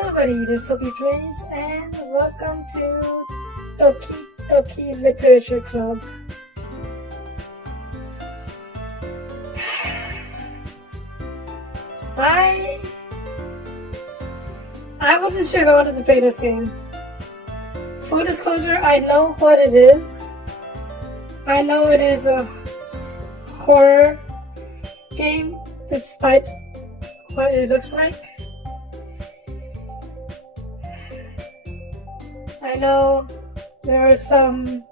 Hello buddy, this is Doki Plays and welcome to Doki Doki Literature Club. I wasn't sure if I wanted to play this game. Full disclosure, I know what it is. I know it is a horror game despite what it looks like. I know there are some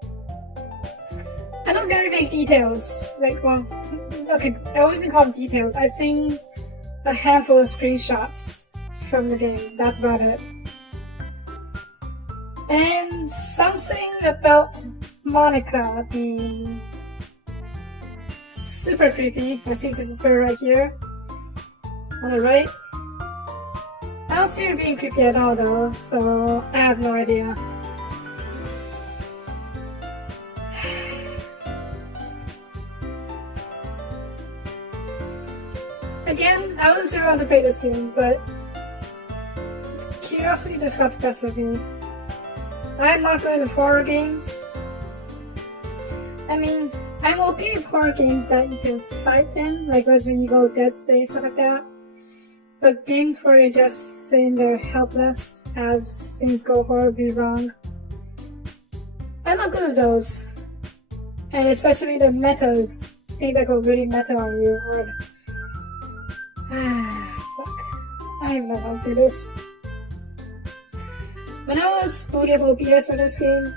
very big details, okay, I won't even call them details. I've seen a handful of screenshots from the game, that's about it. And something about Monica being super creepy. I think this is her right here, on the right. I don't see her being creepy at all though, so I have no idea. Again, I wasn't sure how to play this game, but curiosity just got the best of me. I'm not good at horror games. I mean, I'm okay with horror games that you can fight in, like Resident Evil, Dead Space, stuff like that. But games where you're just sitting there helpless as things go horribly wrong, I'm not good at those. And especially the metas, things that go really meta on you, or fuck. I don't even know how to do this. When I was booting up OBS for this game,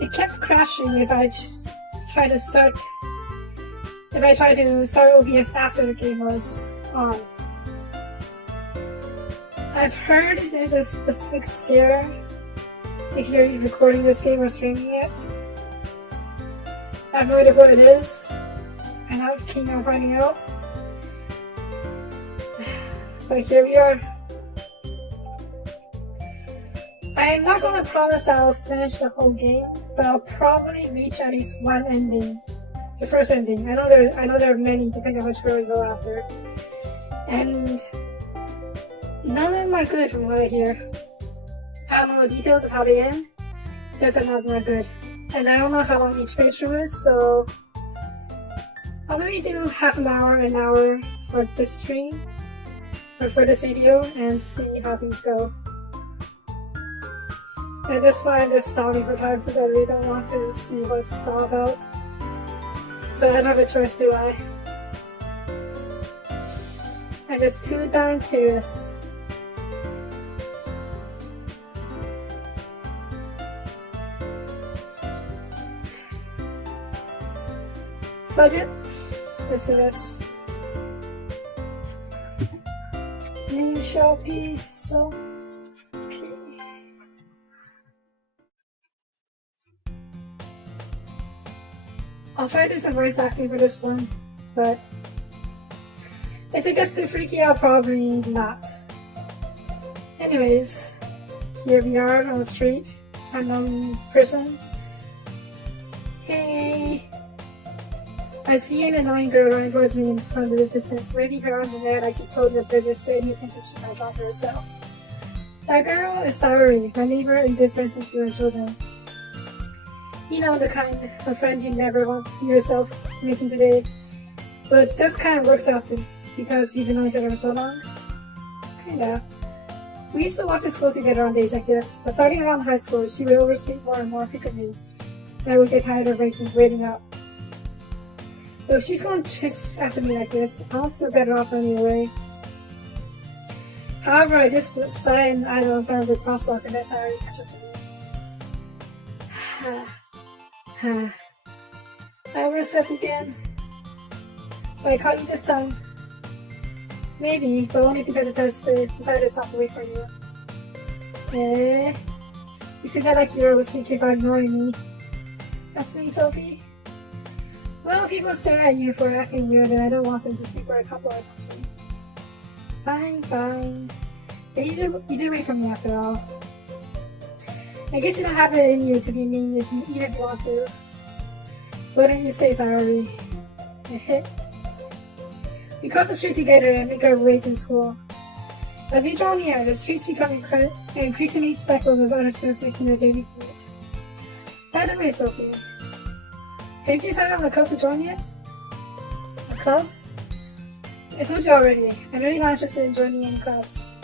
it kept crashing if I tried to start OBS after the game was on. I've heard there's a specific scare if you're recording this game or streaming it. I have no idea what it is. I'm not keen on finding out. But here we are. I'm not going to promise that I'll finish the whole game, but I'll probably reach at least one ending. The first ending. I know there are many depending on which girl you go after. And none of them are good from what I hear. I don't know the details of how they end. Just are not good. And I don't know how long each playthrough is, so I'll maybe do half an hour for this stream, or for this video, and see how things go. At this point, I'm just stopping for time because I really don't want to see what it's all about. But I don't have a choice, do I? I'm just too darn curious. Budget? Let's do this. Name shall be so P. I'll try to do some voice acting for this one, but if it gets too freaky, I'll probably not. Anyways, here we are on the street. Unknown person. Hey! I see an annoying girl running towards me from the distance, waving her arms in the air like she's holding a big steady attention she might draw to herself. That girl is Sayuri, my neighbor in difference to your children. You know, the kind of friend you never want to see yourself making today, but it just kind of works out because we've known each other for so long. Kinda. We used to walk to school together on days like this, but starting around high school, she would oversleep more and more frequently, and I would get tired of waiting up. But if she's going to chase after me like this, I'll still better off running away. However, I just sigh and I don't find the crosswalk and that's how I catch up to me. I overslept again. But I caught you this time. Maybe, but only because it decided to stop away from you. You see that like Yuri was thinking about ignoring me. That's me, Sophie. Well, people stare at you for acting weird and I don't want them to think we're a couple or something. Fine. But you did wait for me after all. I guess you don't have it in you to be mean even if you want to. What did you say, Sayuri? We cross the street together and make our way to school. As we draw near, the streets become increasingly speckled with other students making their daily commute. By the way, Sophie, have you decided on the club to join yet? A club? I told you already, I'm really not interested in joining any clubs.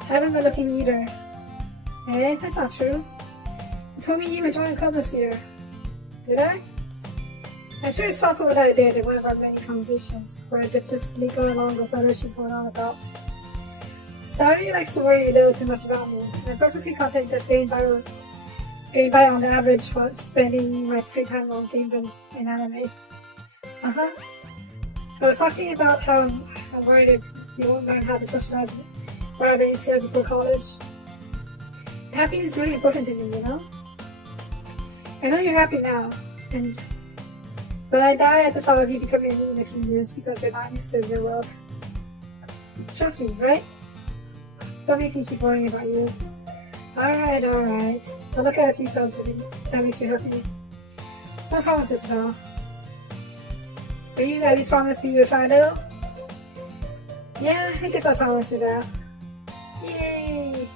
I haven't been looking either. Eh, that's not true. You told me you would join a club this year. Did I? I'm sure it's possible that I did in one of our many conversations, where I dismissed me going along with whatever she's going on about. Saori likes to worry a little too much about me, and I'm perfectly content just getting by on the average while spending my free time on games and anime. Uh-huh. I was talking about how I'm worried if you won't learn how to socialize while being skills before college. Happiness is really important to me, you know? I know you're happy now, but I die at the thought of you becoming a me in a few years because you're not used to the real world. Trust me, right? Don't make me keep worrying about you. Alright. I'll look at a few clubs if that makes you happy. No promises though. Will you at least promise me you'll try a little? Yeah, I guess I'll promise you that. Yay!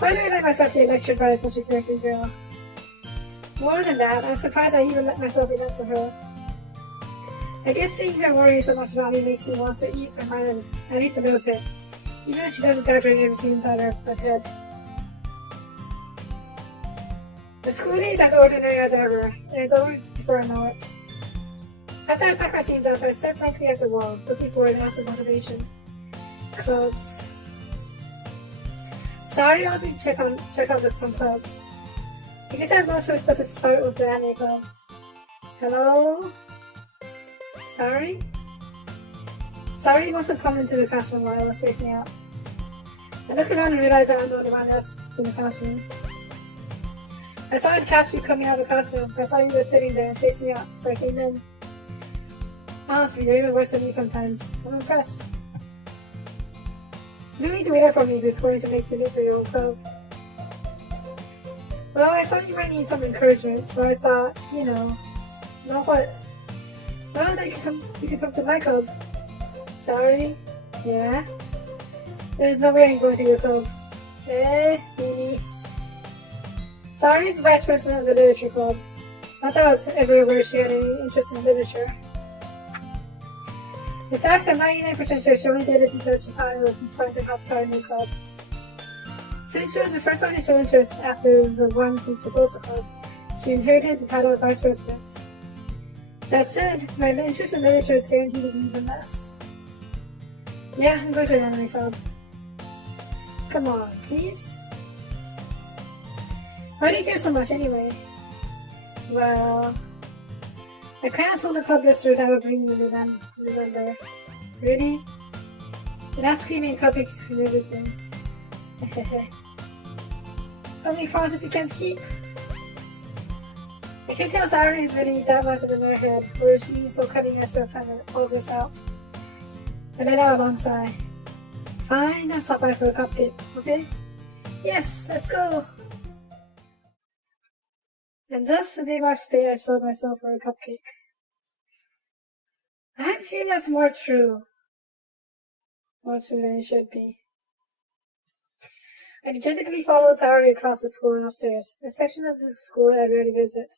Why do I let myself get lectured by such a carefree girl? More than that, I'm surprised I even let myself be that to her. I guess seeing her worry so much about me makes me want to ease her mind at least a little bit, even if she doesn't graduate everything inside her head. The school day is as ordinary as ever, and it's over before I know it. After I pack my things up, I stare blankly at the wall, looking for an ounce of motivation. Clubs. Sorry, I was going to check out some clubs. I guess I have no choice but to start with the anime club. Hello? Sorry? Sorry must have come into the classroom while I was spacing out. I look around and realize that I'm the only one else in the classroom. I saw him catch you coming out of the classroom. I saw you were sitting there and spacing out, so I came in. Honestly, you're even worse than me sometimes. I'm impressed. You don't need to wait up for me if it's going to make you live for your own club. Well, I thought you might need some encouragement, so I thought, you know what? Well, then you can come to my club. Sorry? Yeah? There's no way I'm going to your club. Mimi. Sorry is vice president of the literature club. Not that I was ever aware she had any interest in literature. In fact, I'm 99% sure she only did it because she thought it would be fun to help start a new club. Since she was the first one to show interest after the one who proposed the club, she inherited the title of vice president. That said, my interest in literature is guaranteed to be even less. Yeah, I'm going to an anime club. Come on, please? Why do you care so much anyway? Well, I kinda told the club listener that I would bring you to them, remember? Really? And that's screaming cupcakes nervously. Don't make promises you can't keep. I can tell Saori is really that much of an airhead, or is she so cutting as to plan all this out? I let out a long sigh. Fine, I'll stop by for a cupcake, okay? Yes, let's go! And thus, the day marks the day I sold myself for a cupcake. I feel that's more true. More true than it should be. I dejectedly followed Saori across the school and upstairs, a section of the school I rarely visit,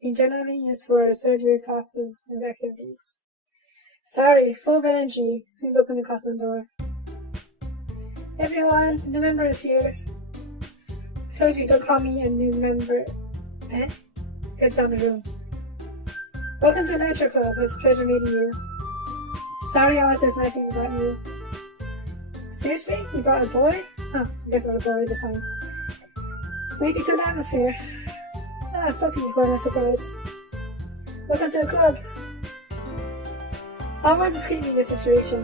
being generally used for third-year classes and activities. Saori, full of energy, swings open the classroom door. Everyone, the member is here. I told you, don't call me a new member. Gets down the room. Welcome to the Literature Club. It was a pleasure meeting you. Sorry I always says nice things about you. Seriously? You brought a boy? Huh, I guess what a boy this time. Made you feel the atmosphere. Ah, so what a surprise. Welcome to the club. All words describing this situation.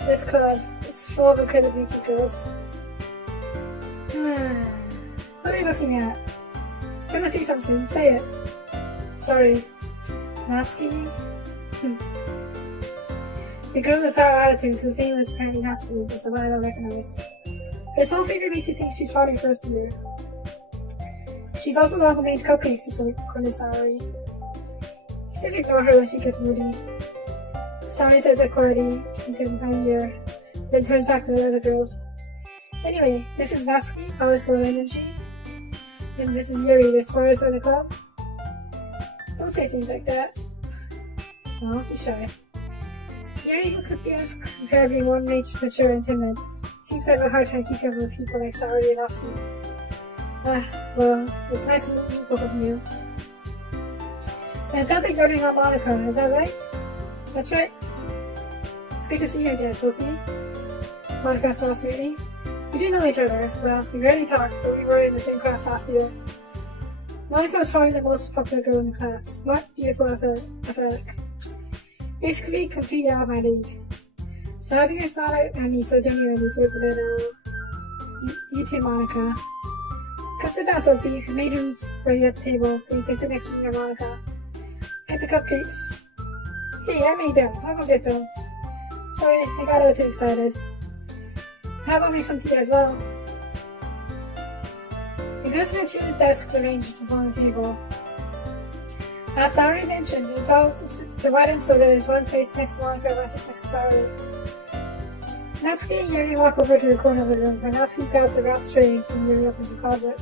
This club is full of incredibly cute girls. What are you looking at? Can I say something? Say it. Sorry. Natsuki? The girl with a sour attitude, whose name is apparently Natsuki, is the one I don't recognize. Her small figure makes you think she's probably first year. She's also the one who made cupcakes, according to Saori. Just ignore her when she gets moody. Saori says that quietly into my ear. then turns back to the other girls. Anyway, this is Natsuki, always full of energy. And this is Yuri, the smartest in the club. Don't say things like that. Oh, she's shy. Yuri, who could be as compared to being more mature and timid, seems to have a hard time keeping up with people like Saori and Natsuki. Well, it's nice to meet both of you. And it sounds like you're learning on Monica, is that right? That's right. It's great to see you again, Sophie. Monica smiles sweetly. We do know each other. Well, we rarely talk, but we were in the same class last year. Monica was probably the most popular girl in the class. Smart, beautiful, athletic. Basically, completely out of my league. So having her smile at me so genuinely feels a little... You too, Monica. Come sit down, Sophie. We made room for you at the table, so you can sit next to me or Monica. Get the cupcakes. Hey, I made them. I'll go get them. Sorry, I got a little excited. How about make some tea as well? It goes to the desk arranged on the table. As I already mentioned, it's also divided so there's one space next to Monica and one space next to Saori. Natsuki and Yuri walk over to the corner of the room, where Natsuki grabs a wrapped tray and Yuri opens the closet.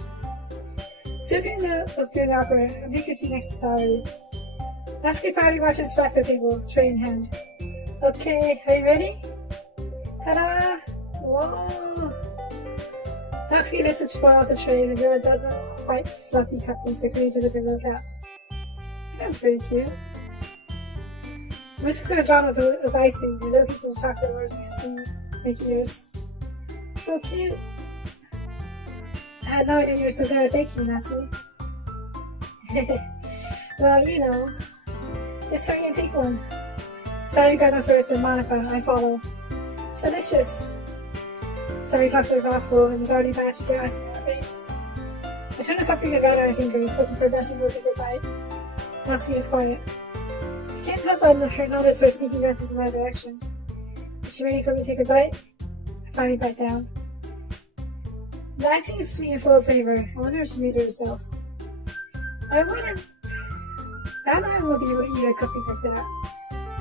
Sitting up through the opera, a vacancy seat next to Saori. Natsuki proudly marches back to the table, tray in hand. Okay, are you ready? Ta-da! Whoa! Natsuki lifts a spoil off the tray and reveals a dozen white fluffy cupcakes decorated with their little cats. That's pretty cute. Whisks are drawn of icing and little pieces of chocolate or to make yours. So cute! I had no idea you were so good. Thank you, Natsuki. Well, you know. Just hurry and take one. Saori grabs one first and Monica, I follow. It's delicious. Saori tosses her mouthful and is already managed to get icing on her face. I turn the cupcake around on my fingers, looking for a blessing to take a bite. Natsuki is quiet. I can't help but notice her sneaking glances in my direction. Is she ready for me to take a bite? I finally bite down. The icing is sweet and full of flavor. I wonder if she made it herself. I don't know how we'll be able to eat a cupcake like that.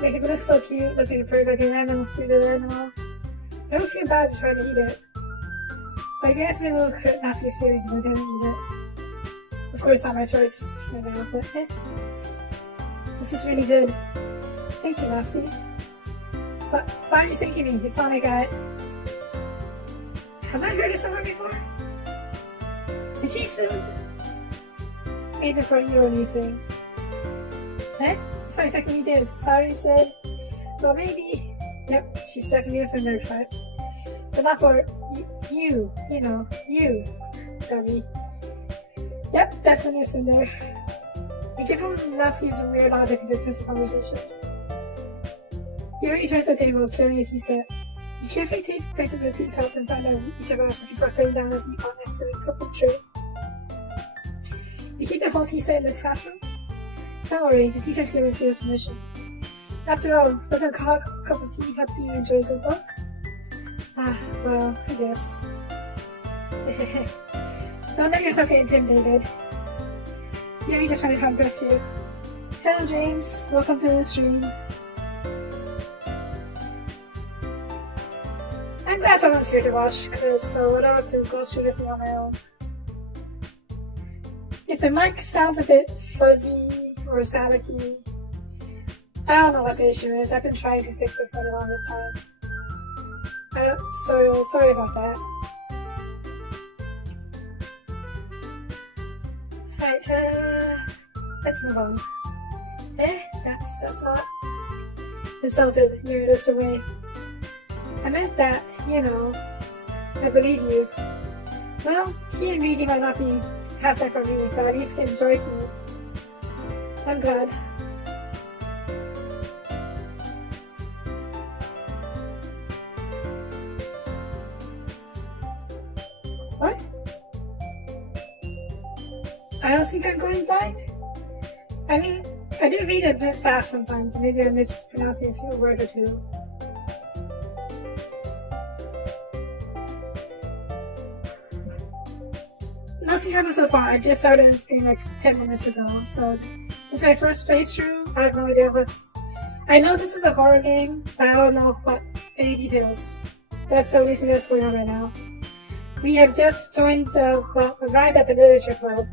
Like, it looks so cute, looks like a bird, like a random cute little animal. I don't feel bad trying to eat it. But I guess it will hurt Natsuki's feelings if I didn't eat it. Of course, not my choice right now, but this is really good. Thank you, Natsuki. But why are you thanking me? It's not like I... Have I heard it somewhere before? Is she soon? Made it for you and these things. It's like technically did. Saori said, well, maybe. Yep, she's definitely a cinder type. But not for you, you know, you, dummy. Yep, definitely a cinder. I give him Natsuki's weird logic and dismiss the conversation. Yuri turns to the table, clearing a tea set. He carefully places a teacup in front of each of us before setting down the teapot next to the cup tray. You keep the whole tea set in this classroom? Don't worry, the teacher's giving you permission. After all, doesn't a cup of tea help you enjoy a good book? Well, I guess. Don't let yourself get intimidated. Yuri just trying to impress you. Hello, James. Welcome to the stream. I'm glad someone's here to watch, because I would have to go through this on my own. If the mic sounds a bit fuzzy or staticky, I don't know what the issue is. I've been trying to fix it for the longest time. Sorry about that. Alright, let's move on. That's not insulted. Yuri looks away. I meant that, you know, I believe you. Well, tea and reading might not be pastime for me, but at least enjoy tea. I'm glad. What? I don't think I'm going blind? I mean, I do read a bit fast sometimes, maybe I'm mispronouncing a few words or two. Nothing happened so far. I just started this game like 10 minutes ago, so this is my first playthrough. I have no idea what's... I know this is a horror game, but I don't know what any details. that's the only thing that's going on right now. We have just arrived at the literature club.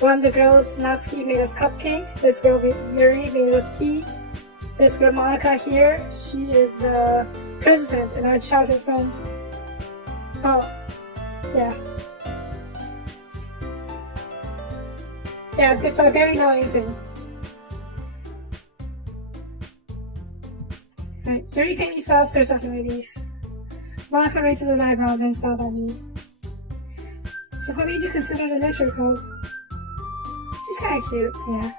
One of the girls, Natsuki, made us cupcake. This girl, Yuri, made us tea. This girl, Monica, here, she is the president and our childhood friend. Oh, yeah. Yeah, so I barely know anything. Right, Yuri faintly smiles, stares off in relief. Monica raises an eyebrow, then smiles at me. So what made you consider the literature club? She's kinda cute, yeah.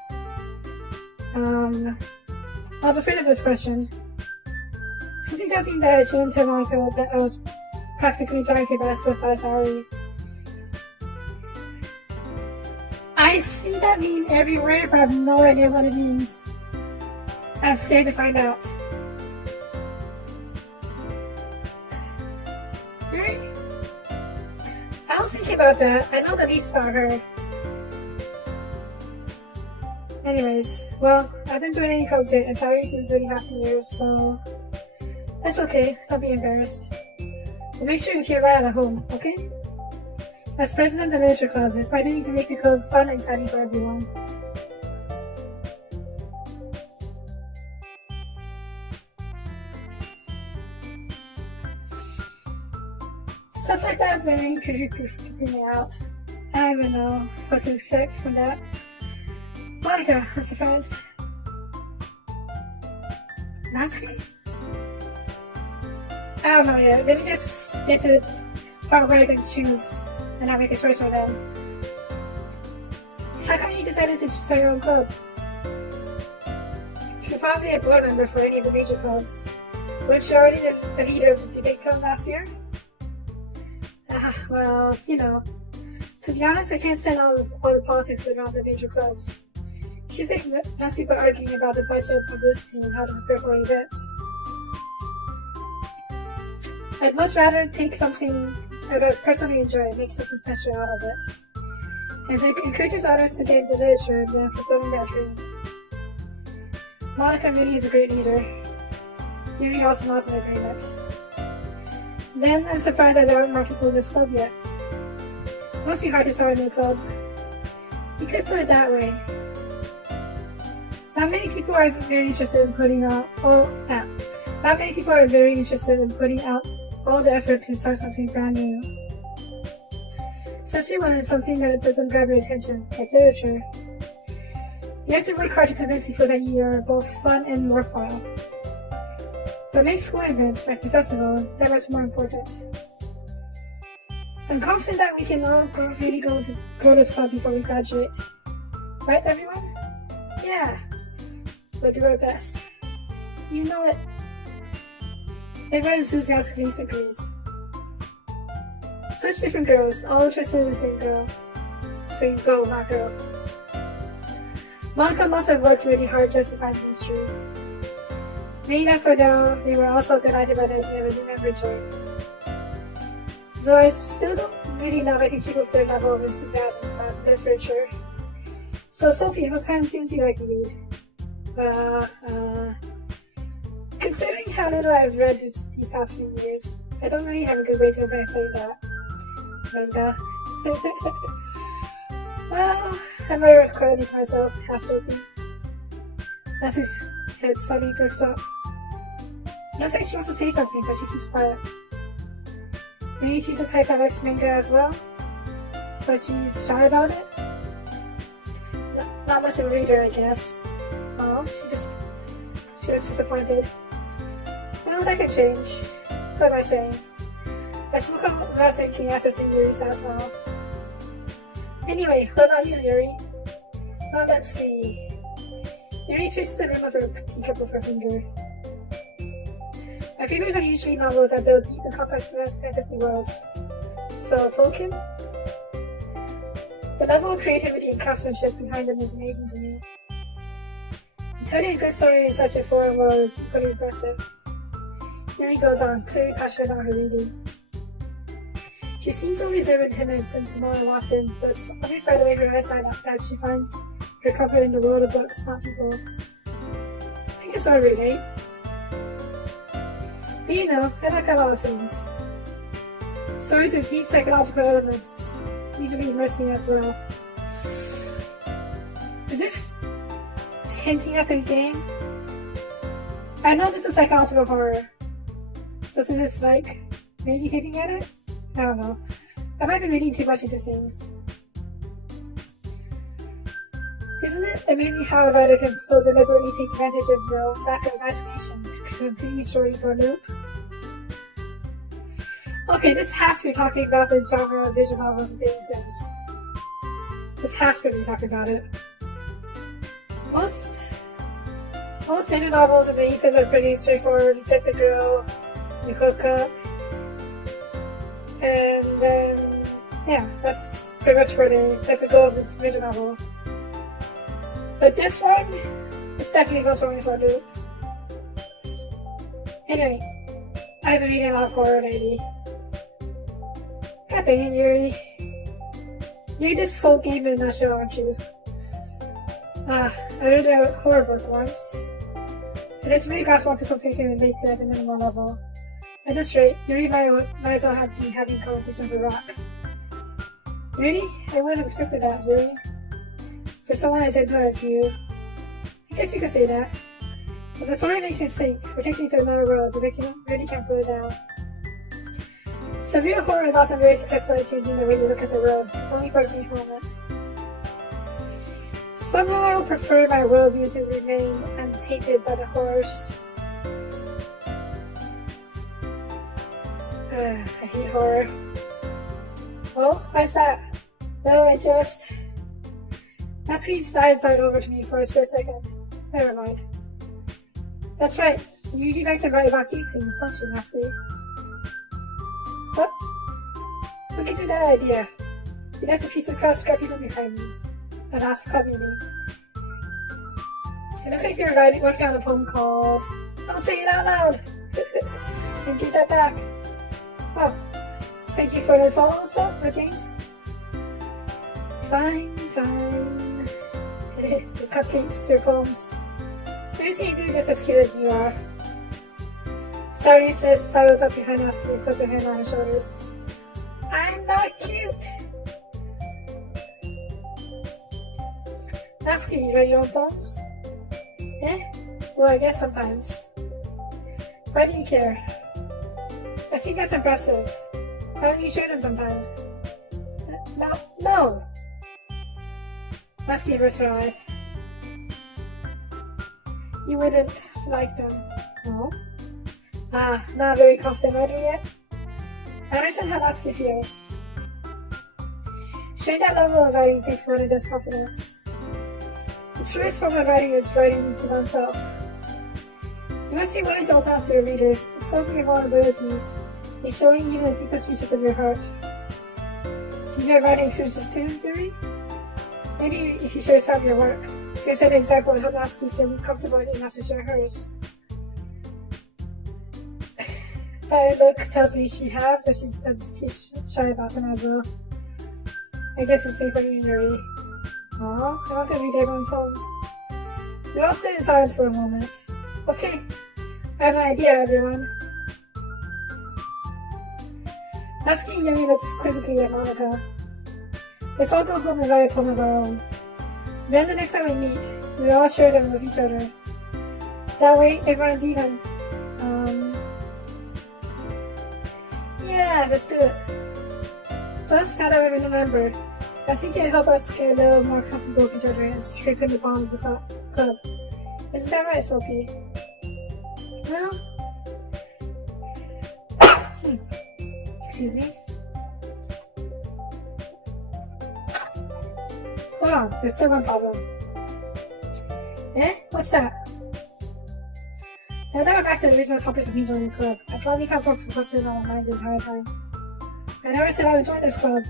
I was afraid of this question. Something tells me that I shouldn't tell Monica that I was practically trying to best stuff by Saori. I see that meme everywhere, but I have no idea what it means. I'm scared to find out. Right? I was thinking about that. I know the least about her. Anyways, well, I've been doing any clubs yet, and Saori seems really happy here, so that's okay. Don't be embarrassed. But make sure you feel right at home, okay? As president of the literature club, it's my duty to make the club fun and exciting for everyone. Stuff like that is very creeping me out. I don't even know what to expect from that. Monica, I'm surprised. Natsuki? I don't know yet. Let me just get to the part where I can choose and not make a choice for them. How come you decided to start your own club? You're probably a board member for any of the major clubs. Weren't you already the leader of the debate club last year? Well, you know. To be honest, I can't stand all the politics around the major clubs. She's like less people arguing about the budget, publicity, and how to prepare for events. I'd much rather take something that I personally enjoy and make something special out of it. And if it encourages others to get into literature, then fulfilling that dream. Monica really is a great leader. Yuri also nods in agreement. Then I'm surprised that there aren't more people in this club yet. It must be hard to start a new club. You could put it that way. Not many people are very interested in putting out all the effort to start something brand new. Especially when it's something that doesn't grab your attention, like literature. You have to work hard to convince people that you are both fun and worthwhile. But make school events, like the festival, that much more important. I'm confident that we can all really grow this club before we graduate. Right, everyone? Yeah. We'll do our best. You know it. Everyone enthusiastically agrees. Such different girls, all interested in the same girl. Same goal, not girl. Monica must have worked really hard just to find these true. Maybe that's why they were also delighted by the idea of a new member joining. So I still don't really know if I can keep up their level of enthusiasm about literature. So Sophie, what kind of things do you like to read? Considering how little I've read these past few years, I don't really have a good way to say that. Manga. Well, I might record it myself, half joking. As his head suddenly perks up. Looks like she wants to say something, but she keeps quiet. Maybe she's the type that likes manga as well, but she's shy about it. Not much of a reader, I guess. Well, she looks disappointed. Well, that could change. What am I saying? I spoke up what I was thinking after seeing Yuri's smile. Anyway, what about you, Yuri? Well, let's see. Yuri traces the rim of her teacup with her finger. My favorites are usually novels that build deep and complex fantasy worlds. So, Tolkien? The level of creativity and craftsmanship behind them is amazing to me. And telling a good story in such a foreign world is equally impressive. Yuri goes on, clearly passionate about her reading. She seems so reserved and timid since Mona walked in, but it's obvious by the way her eyes light up that she finds her comfort in the world of books, not people. I guess I'll relate. But you know, I like a lot of things. Stories with deep psychological elements usually immerse me as well. Is this hinting at the game? I know this is psychological horror. So is this like maybe hinting at it? I don't know. I might be reading too much into things. Isn't it amazing how a writer can so deliberately take advantage of your lack of imagination to complete a story for a loop? Okay, this has to be talking about the genre of visual novels and dating sims. This has to be talking about it. Most visual novels and dating sims are pretty straightforward. You get the girl, you hook up, and then, yeah, that's pretty much that's the goal of the visual novel. But this one, it's definitely not showing for a loop. Anyway, I've been reading a lot of horror lately. God dang it, Yuri. You're this whole game in a nutshell, aren't you? I read a horror book once. It is really grasp onto something you can relate to at a minimal level. At this rate, Yuri might as well have been having conversations with Rock. Really? I wouldn't have expected that, Yuri. For someone as gentle as you. I guess you could say that. But the story makes you think, or takes you to another world, you really can't put it down. Severe horror is often very successful at changing the way you look at the world, if only for a brief moment. Somehow I would prefer my worldview to remain untainted by the horrors. I hate horror. Well, why's that? Well, Natsuki's eyes died over to me for a split second. Never mind. That's right. You usually like to write about these things, don't you, Natsuki? What? What gives you that idea? You left a piece of crust scrappy from behind me. A last club meeting. It looks like you're working on a poem called Don't Say It Out Loud! And give that back. Oh, thank you for the follow, James? Fine. The cupcakes, your poems. You seem to be just as cute as you are. Sari says, sidles up behind Natsuki and puts her hand on her shoulders. I'm not cute! Natsuki, you write your own poems? Well, I guess sometimes. Why do you care? I think that's impressive. Why don't you share them sometime? No! Natsuki burst her eyes. You wouldn't like them, no? Not very confident writing yet? I understand how Natsuki feels. Sharing that level of writing takes more than just confidence. The truest form of writing is writing to oneself. You must be willing to open up to your readers, exposing your vulnerabilities, and showing you the deepest reaches of your heart. Do you have writing experiences too, Yuri? Maybe if you share some of your work, you can set an example of how Natsuki feel comfortable enough to share hers. That look tells me she has, but she's shy about them as well. I guess it's safe for you, Yuri. Aw, I want to read everyone's poems. We all sit in silence for a moment. Okay, I have an idea, everyone. Natsuki and Yuri looks quizzically at Monica. Let's all go home and write a poem of our own. Then the next time we meet, we all share them with each other. That way, everyone's even. Yeah, let's do it. Plus, now that we remember, I think it'll help us get a little more comfortable with each other and strengthen the bond of the club. Isn't that right, Sophie? Well, excuse me. Hold on, there's still one problem. What's that? Now that we're back to the original topic of me joining the club, I probably can't work for what's in my mind the entire time. I never said I would join this club.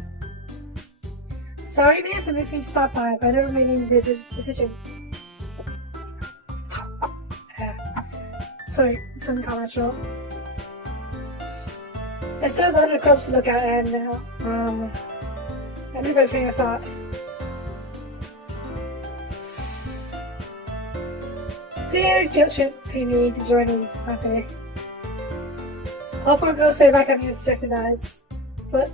Sorry, may have convinced me to stop by, but I never made any decision. Sorry, some comments wrong. I still have other clubs to look at, and everybody's bringing a thought. They're guilt tripping me to join them, aren't they? All four girls stare back at me with dejected eyes. But,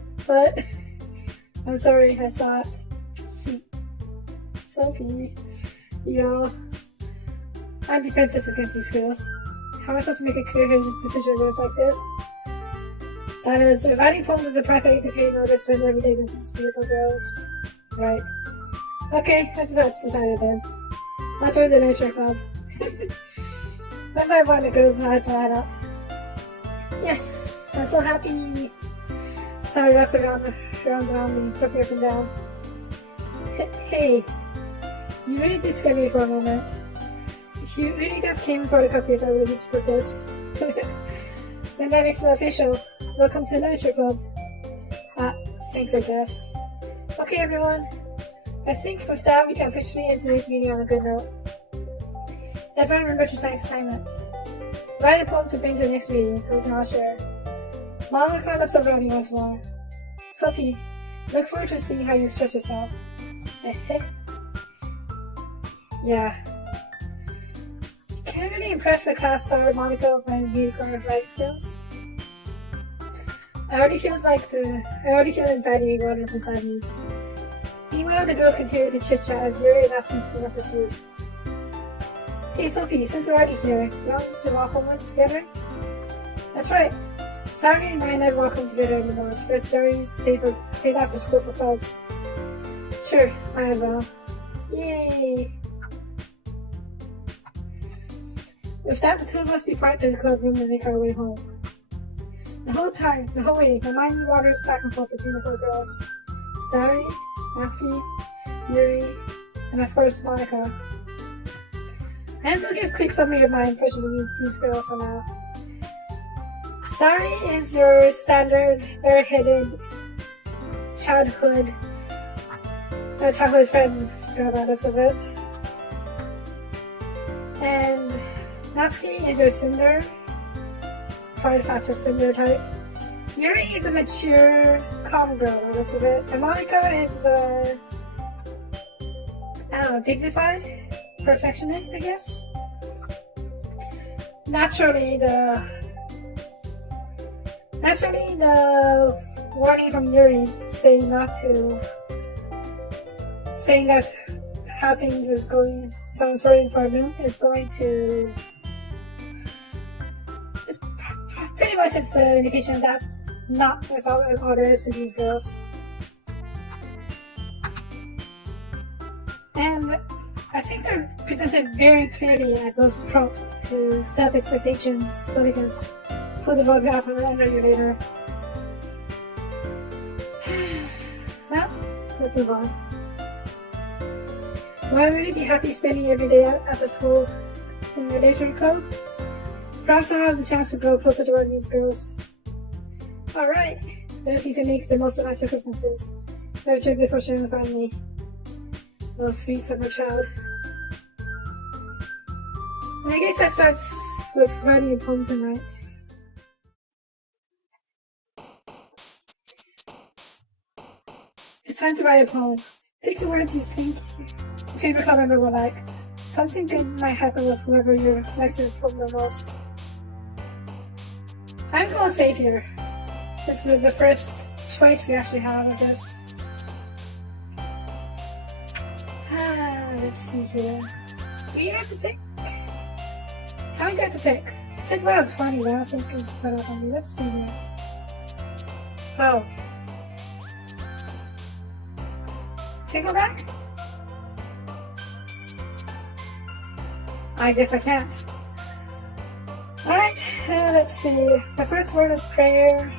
I'm sorry, I saw it. Sophie, yo, I'm defenseless against these girls. How am I supposed to make a clear-headed decision when it's like this? That is, if writing poems is the price I need to pay in order to spend every day with these beautiful girls. Right. Okay, that's decided then. I'll join the literature club. One by one, the girls' eyes light up. Yes, I'm so happy. Sorry, wraps around me, jumping up and down. Hey, you really did scare me for a moment. If you really just came for the cupcakes, I would be super pissed. Then that makes it official. Welcome to the literature club. Thanks, I guess. Okay, everyone. I think with that, we can officially end today's meeting on a good note. Everyone remember tonight's assignment. Write a poem to bring to the next meeting so we can all share. Monica looks over at me once more. Sophie, look forward to seeing how you express yourself. Yeah. Can't really impress the class star Monica with my unicorn writing skills. I already feel anxiety growing up inside me. Meanwhile, the girls continue to chit-chat as Yuri is asking to up the food. Hey Sophie, since we're already here, do you want to walk home with us together? That's right. Saturday and I never walk home together anymore because Yuri stayed after school for clubs. Sure, I will. Yay! With that, the two of us depart to the club room and make our way home. The whole way, my mind wanders back and forth between the four girls. Sari, Natsuki, Yuri, and of course Monica. I need to give a quick summary of my impressions of these girls for now. Sari is your standard airheaded childhood friend girl by the looks of it. And Natsuki is your cinder, pride factor cinder type. Yuri is a mature, calm girl by the looks of it. And Monica is the, dignified perfectionist, I guess. Naturally the warning from Yuri saying that how things is going, so sorry for him, is going to, it's pretty much it's an indication that's all there is to these girls. And I think they're presented very clearly as those tropes to set up expectations so they can pull the rug out from under you later. Well, let's move on. Will I really be happy spending every day after school in the literature club? Perhaps I'll have the chance to grow closer to one of these girls. Alright, I just need to make the most of my circumstances. Very good for sharing the family. Oh, sweet summer child. And I guess that starts with writing a poem tonight. It's time to write a poem. Pick the words you think your favorite club member will like. Something good might happen with whoever you likes your poem the most. I'm going safe here. This is the first choice we actually have of this. Let's see here. Do you have to pick? How many do I have to pick? It says about 20, but I don't think it's spread out on me. Let's see here. Oh. Can I go back? I guess I can't. Alright, let's see. The first word is prayer.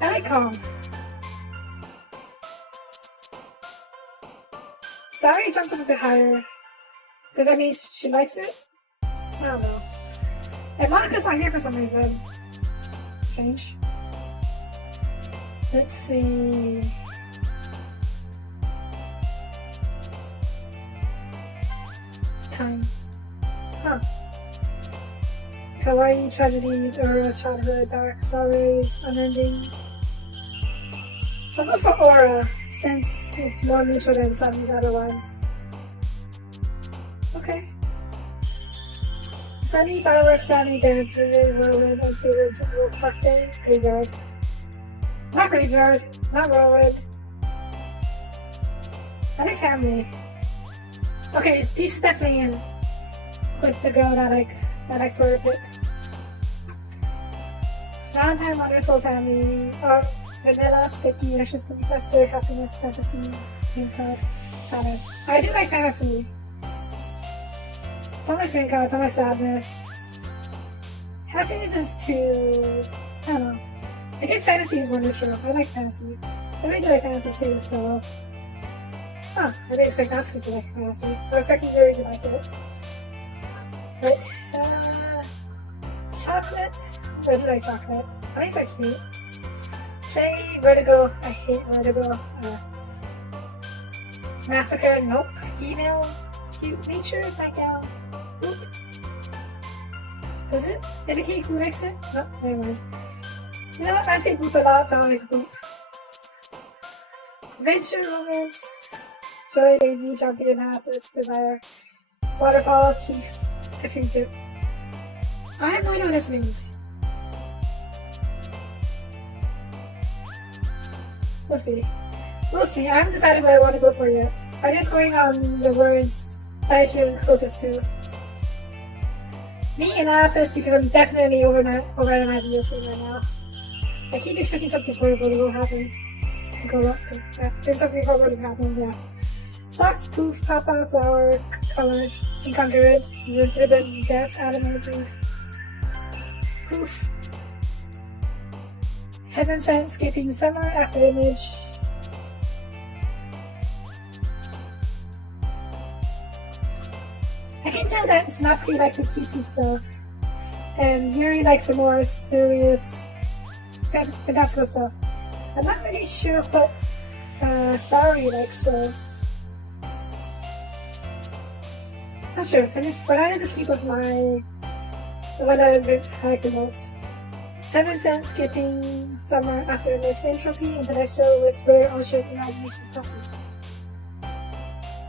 Icon. Sorry, jumped a bit higher. Does that mean she likes it? I don't know. And Monica's not here for some reason. Strange. Let's see. Time. Huh. Kawaii, tragedy, or childhood, dark, sorry, unending. I'll go for aura, since it's more neutral than some of these other ones. Okay. Sunny fireworks, sunny dance, moving whirlwind as they were parfait graveyard. Not graveyard, not whirlwind. I like family. Okay, this is definitely in with the girl that I sort of pick. Valentine, wonderful family. Vanilla, sticky, anxiously fester, happiness, fantasy, green card, sadness. I do like fantasy. Don't like green card, don't like sadness. Happiness is too, I don't know. I guess fantasy is more neutral. I like fantasy. I really do like fantasy too, so. Oh, I didn't expect Natsuki to like fantasy. I was expecting Yuri to like it. But, chocolate. I do like chocolate. I think it's cute. Play Vertigo. I hate Vertigo. Massacre. Nope. Email. Cute nature. Nightgown. Oop. Does it indicate who likes it? Nope. Never mind. You know what? I say boop a lot, so I like boop. Venture romance. Joy, Daisy, Champion, Houses, Desire. Waterfall, Cheeks, Effusion. I have no idea what this means. We'll see. We'll see. I haven't decided what I want to go for yet. I'm just going on the words I feel closest to. Me and Analysis, because I'm definitely overanalyzing this game right now. I keep expecting something horrible to go happen. To go up to. There's something horrible to happen, yeah. Socks, poof, papa, flower, color, incongruent, ribbon, death, anime, brief. Poof. Heaven sent, skipping summer, after image. I can tell that Natsuki likes the cutesy stuff, and Yuri likes the more serious, fantastical stuff. I'm not really sure what Saori likes though. Not sure, but I just keep with the one I like the most. Heaven sent, skipping, summer, after image, entropy, intellectual, whisper, ocean, imagination, puppy.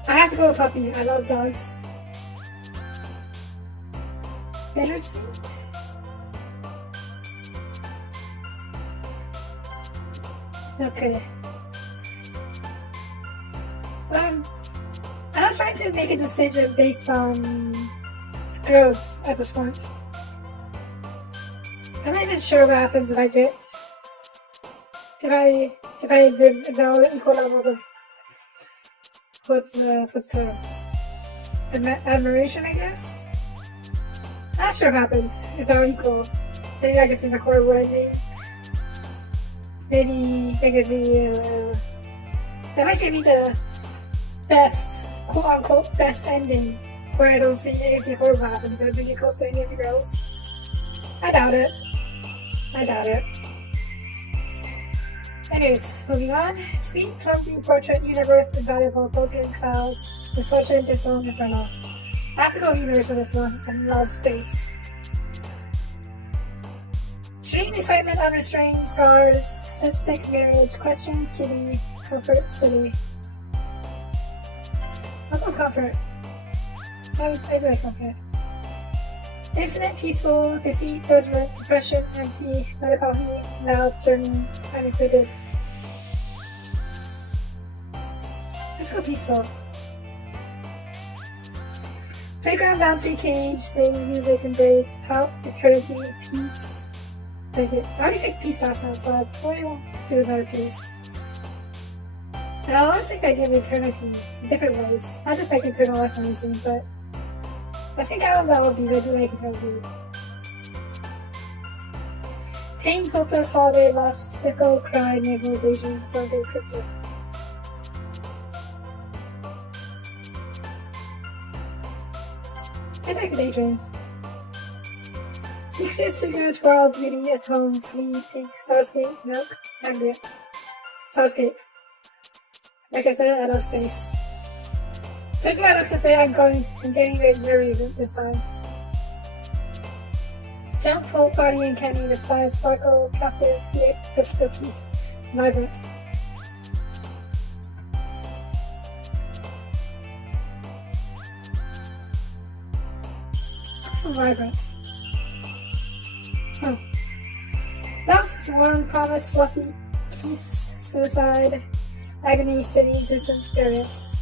I have to go with puppy. I love dogs. Bittersweet. Okay. I was trying to make a decision based on girls at this point. I'm not even sure what happens if I get if I live now equal level of what's the admiration, I guess. Not sure what happens if they're equal. Maybe I get some horrible ending. Maybe that gives me that might give me the best, quote unquote, best ending where I don't see anything horrible happen because we get close to any of the girls. I doubt it. Anyways, moving on. Sweet, clumsy portrait universe, invaluable broken clouds, misfortune, disowned, inferno. I have to go universe on this one, and love space. Dream, excitement, unrestrained, scars, lipstick, marriage, question, kitty, comfort, city. I'll go comfort. I do like comfort. Infinite, peaceful, defeat, judgment, depression, empty, melancholy, loud, journey, unincluded. Let's go peaceful. Playground, bouncy, cage, sing, music, embrace, pout, eternity, peace. Thank you. I already picked peace last time, so I probably won't do another piece. Now, I don't think I give eternity in different ways. Not just like eternal life and anything, but I think out of all of these, I do like eternity. Pain, hopeless, holiday, lost, fickle, cry, navel, daydream, disorder, cryptic. I like the daydream. Secret, cigarette, world, beauty, at home, flea, pink, starscape, milk, ambient. Starscape. Like I said, I love space. Think about it today, I'm getting rid of Yuri this time. Jump, hope, party, and candy, despise, sparkle, captive, lip, doki doki, vibrant. Vibrant. Oh. That's Warm Promise, Fluffy, Peace, Suicide, Agony, Spinning, Existence, Variance.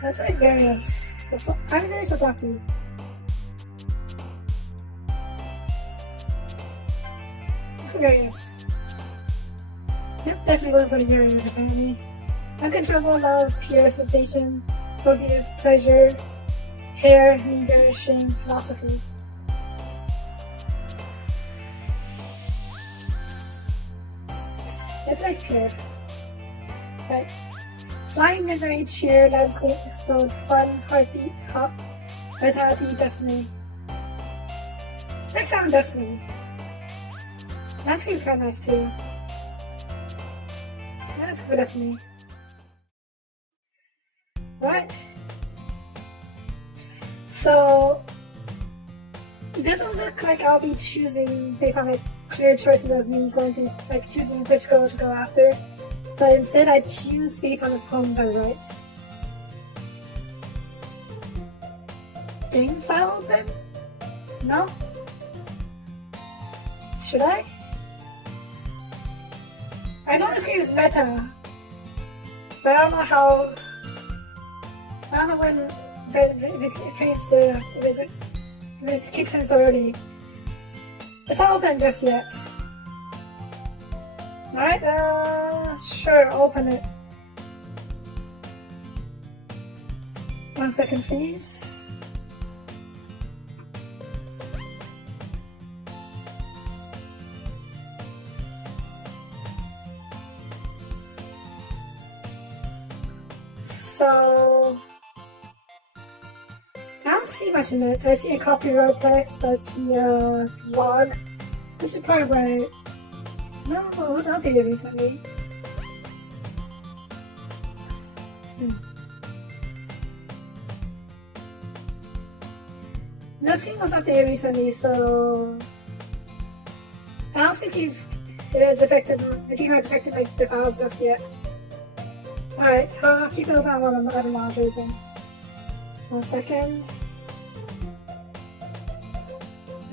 That's like variance. Agony is Fluffy. It's a variance. Yep, definitely going for the variance apparently. Uncontrollable love, pure sensation, motive, pleasure, hair, meager, shame, philosophy. It's like pure. Right. Flying, misery, cheer, landscape, explode, fun, heartbeat, hop, vitality, destiny. Next sound, destiny. Landscape's kind of nice too. Yeah, let's go for destiny. Right. So, it doesn't look like I'll be choosing based on like clear choices of me going to like choosing which girl to go after, but instead I choose based on the poems I write. Game file open? No? Should I? I know this game is meta, but I don't know how. I don't know when it kicks in so early. It's not open just yet. Alright, sure, open it. 1 second, please. So, I don't see much in it. I see a copyright text, I see a log. This is probably right. No, it was updated recently. Nothing was updated recently, so I don't think it has affected the game has affected like the files just yet. Alright, I'll keep it open while I'm other monitors in. 1 second.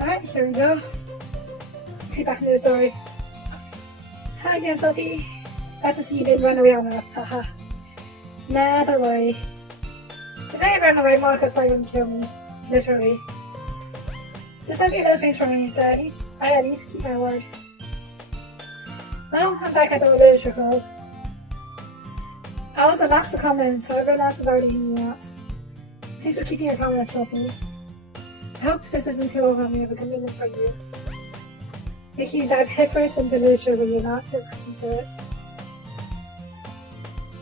Alright, here we go. Let's get back into the story. Hi again, Sophie. Glad to see you didn't run away on us, haha. Nah, don't worry. If I had run away, Monica's probably gonna kill me. Literally. This might be another strange for me, but I at least keep my word. Well, I'm back at the Literature Club. I was the last to come in, so everyone else is already hanging out. Thanks for keeping your comments, Sophie. I hope this isn't too overwhelming of a commitment for you. Making you dive headfirst into literature when you're not accustomed to it.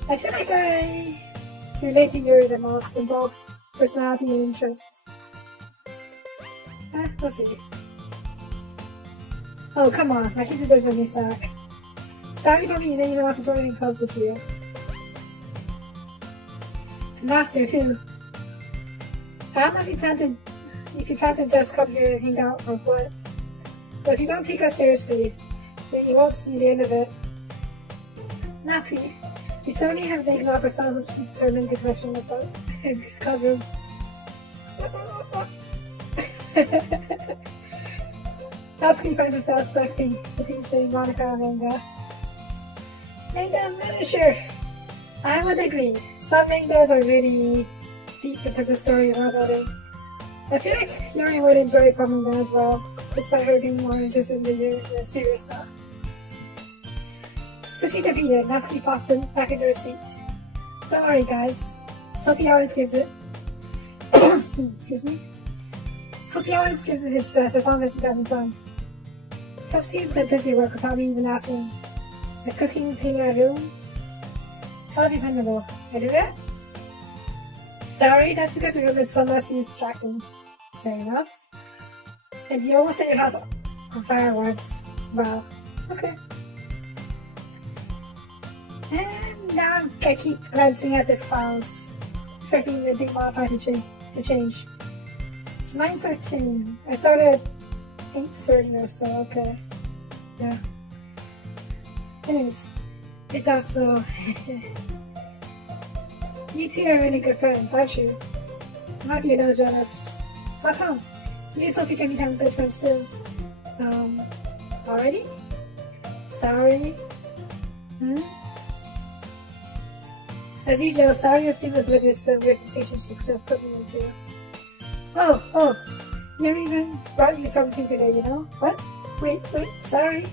I feel like I relate to Yuri the most in both personality and interests. We'll see. Oh, come on, my kid deserves a new sack. Sorry for me, you didn't even want to join any clubs this year. And last year, too. I don't know if you plan to just come here and hang out or what. But if you don't take us seriously, then you won't see the end of it. Natty, you certainly have big enough for someone who keeps her limited collection of the club room. Natsuki finds herself selecting between saying Monica and manga. Manga's literature! I would agree. Some mangas are really deep into the story and world building. I feel like Yuri would enjoy some manga as well, despite her being more interested in the serious stuff. Sophie defeated, Natsuki pops him back into her seat. Don't worry guys, Sophie always gives it. Excuse me? Sophie always gives it his best as long as he's having fun. Helps you with the busy work without me even asking. The cooking, cleaning a room. How dependable. I do that? Sorry, that's because your room is so messy and distracting. Fair enough. And you almost set your house on fire once. Wow. Okay. And now I keep glancing at the files, expecting the big modifier to change. It's 9:13. I started at 8:30 or so. Okay. Yeah. Anyways, it's also. You two are really good friends, aren't you? might be a little jealous. How come? You and Sophie can become good friends too. Already? Sorry? As usual, sorry if she's oblivious to the weird situation she just put me into. Oh, Yuri even brought you something today, you know? What? Wait, sorry.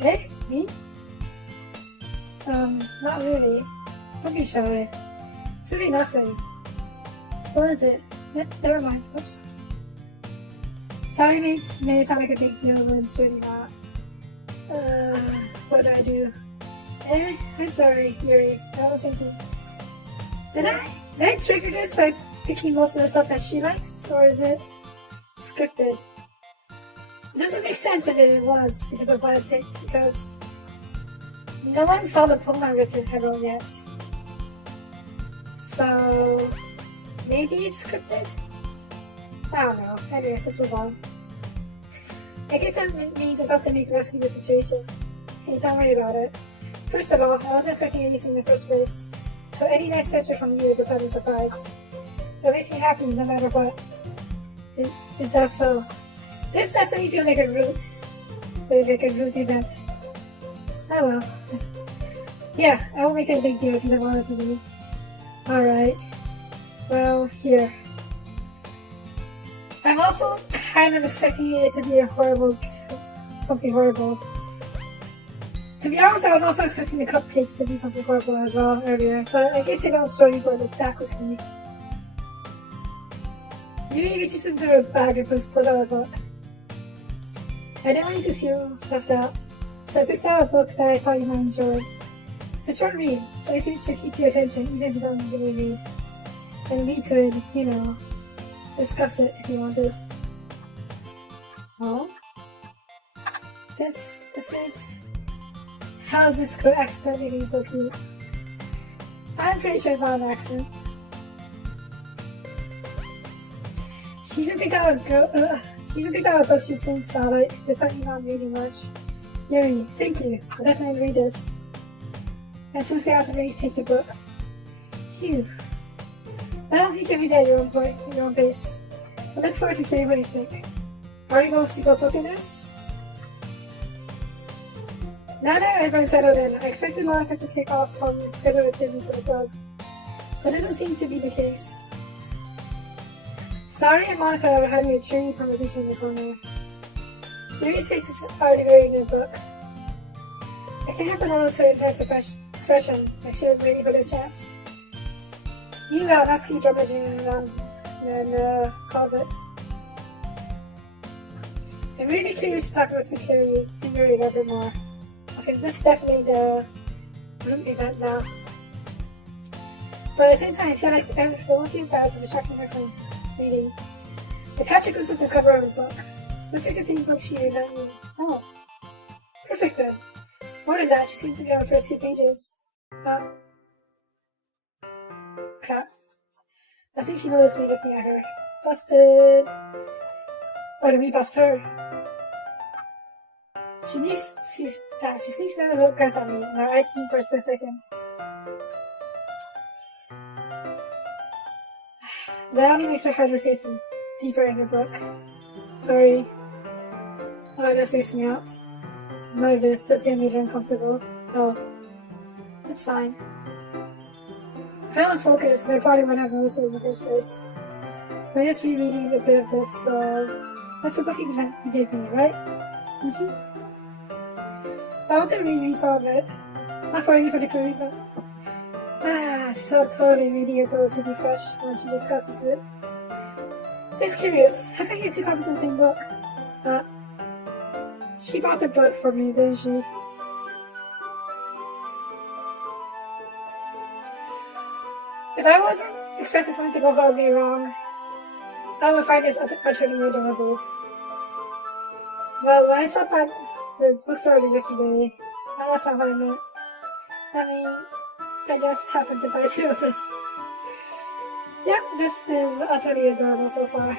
Eh? Me? Not really. Don't be shy. It's really nothing. What is it? Never mind. Oops. Sorry made it sound like a big deal when it's really not. What did I do? I'm sorry, Yuri. I was thinking. Did I trigger this by picking most of the stuff that she likes? Or is it scripted? It doesn't make sense if it was because of what I picked, because no one saw the poem I wrote yet. So maybe it's scripted? I don't know. Anyways, let's move on. I guess that means it's up to me to rescue the situation. Hey, don't worry about it. First of all, I wasn't expecting anything in the first place, so any nice gesture from you is a pleasant surprise. It'll make me happy no matter what. Is that so? This definitely feels like a root event. Oh well. Yeah, I won't make it a big deal if you don't want it to be. Alright. Well, here. I'm also kind of expecting it to be something horrible. To be honest, I was also expecting the cupcakes to be something horrible as well earlier, but I guess they don't show you what it that quickly. Yuri reaches into her bag and pulls out a book. I didn't want you to feel left out, so I picked out a book that I thought you might enjoy. It's a short read, so I think it should keep your attention even if you don't usually read. And we could, discuss it if you wanted. Oh? This is... How's this girl accidentally being so cute? I'm pretty sure it's not an accident. She even picked out a book she thinks I like, despite me not reading much. Yuri, thank you. I'll definitely read this. And since you asked me to take the book. Phew. Well, you can read at your own pace. I look forward to hearing what you think. Are you going to go book in this? Now that everyone's settled in, I expected Monica to kick off some scheduled activities for the club, but it doesn't seem to be the case. Sorry and Monica are having a cheery conversation in the corner. Yuri's face is already very in the book. I can't help but notice her intense expression, like she was waiting for this chance. Meanwhile, Natsuki's rummaging around in the closet. I'm really curious to talk about Yuri a little bit more. Because this is definitely the root event now. But at the same time, I feel like I won't feel bad for distracting her from reading. The catcher goes to the cover of the book. Looks like the same book she lent me. Oh. Perfect then. More than that, she seems to be on the first few pages. Crap. I think she noticed me looking at her. Busted. Or did we bust her? She sneaks another look glance at me, and her eyes meet for a split second. That only makes her hide her face deeper in her book. Sorry. Oh, that's freaks me out. None of this, that's gonna make her uncomfortable. Oh. It's fine. If I was focused, I probably wouldn't have noticed it in the first place. I'm just rereading a bit of this, so... That's the book you gave me, right? I want to reread some of it. Not for any particular reason. She's so totally reading it so it should be fresh when she discusses it. Just curious, how can you get two copies of the same book? She bought the book for me, didn't she? If I wasn't expecting something to go horribly wrong, I would find this utterly adorable. But when I stopped at the bookstore yesterday, that's not what I meant. I mean, I just happened to buy two of them. Yep, this is utterly adorable so far.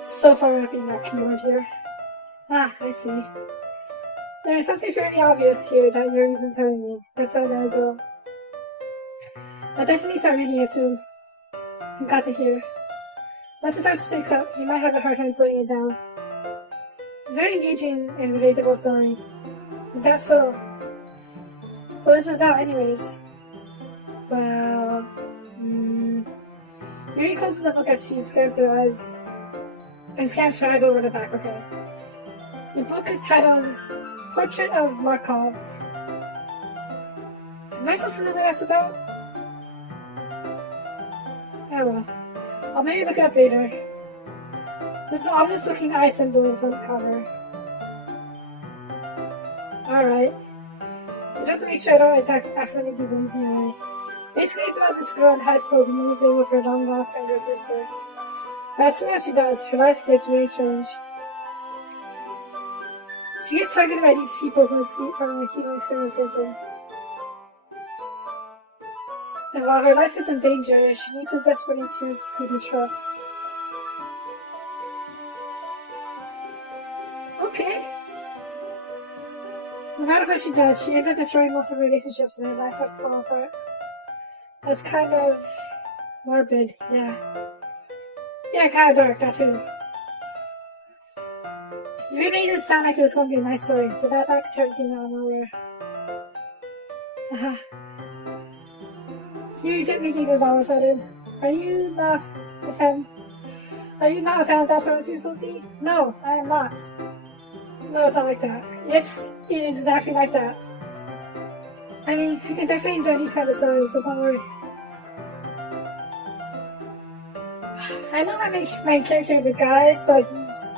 So far I've been that keyword here. I see. There is something fairly obvious here that Yuri isn't telling me. That's how I go. I'll definitely start reading it soon. You got to hear. Once it starts to pick up, you might have a hard time putting it down. It's a very engaging and relatable story. Is that so? What is it about, anyways? Well, Yuri closes the book as she scans her eyes over the back, okay. The book is titled Portrait of Markov. Am I supposed to know what that's about? Oh well. I'll maybe look it up later. This is ominous looking eye symbol in front cover. Alright. I just have to make sure I don't accidentally do things anyway. Basically, it's about this girl in high school being moving with her long lost younger sister. But as soon as she does, her life gets very strange. She gets targeted by these people who escape from a human external prison. And while her life is in danger, she needs to desperately choose who to trust. Okay. No matter what she does, she ends up destroying most of her relationships and her life starts to fall apart. That's kind of morbid, yeah. Yeah, kind of dark, that too. You made it sound like it was going to be a nice story, so that dark turned thing out of nowhere. Haha. You reject me this all of a sudden. Are you not a fan of that sort of scene, Sophie? No, I am not. No, it's not like that. Yes, it is exactly like that. I mean, I can definitely enjoy these kinds of stories, so don't worry. I know my main character is a guy, so he's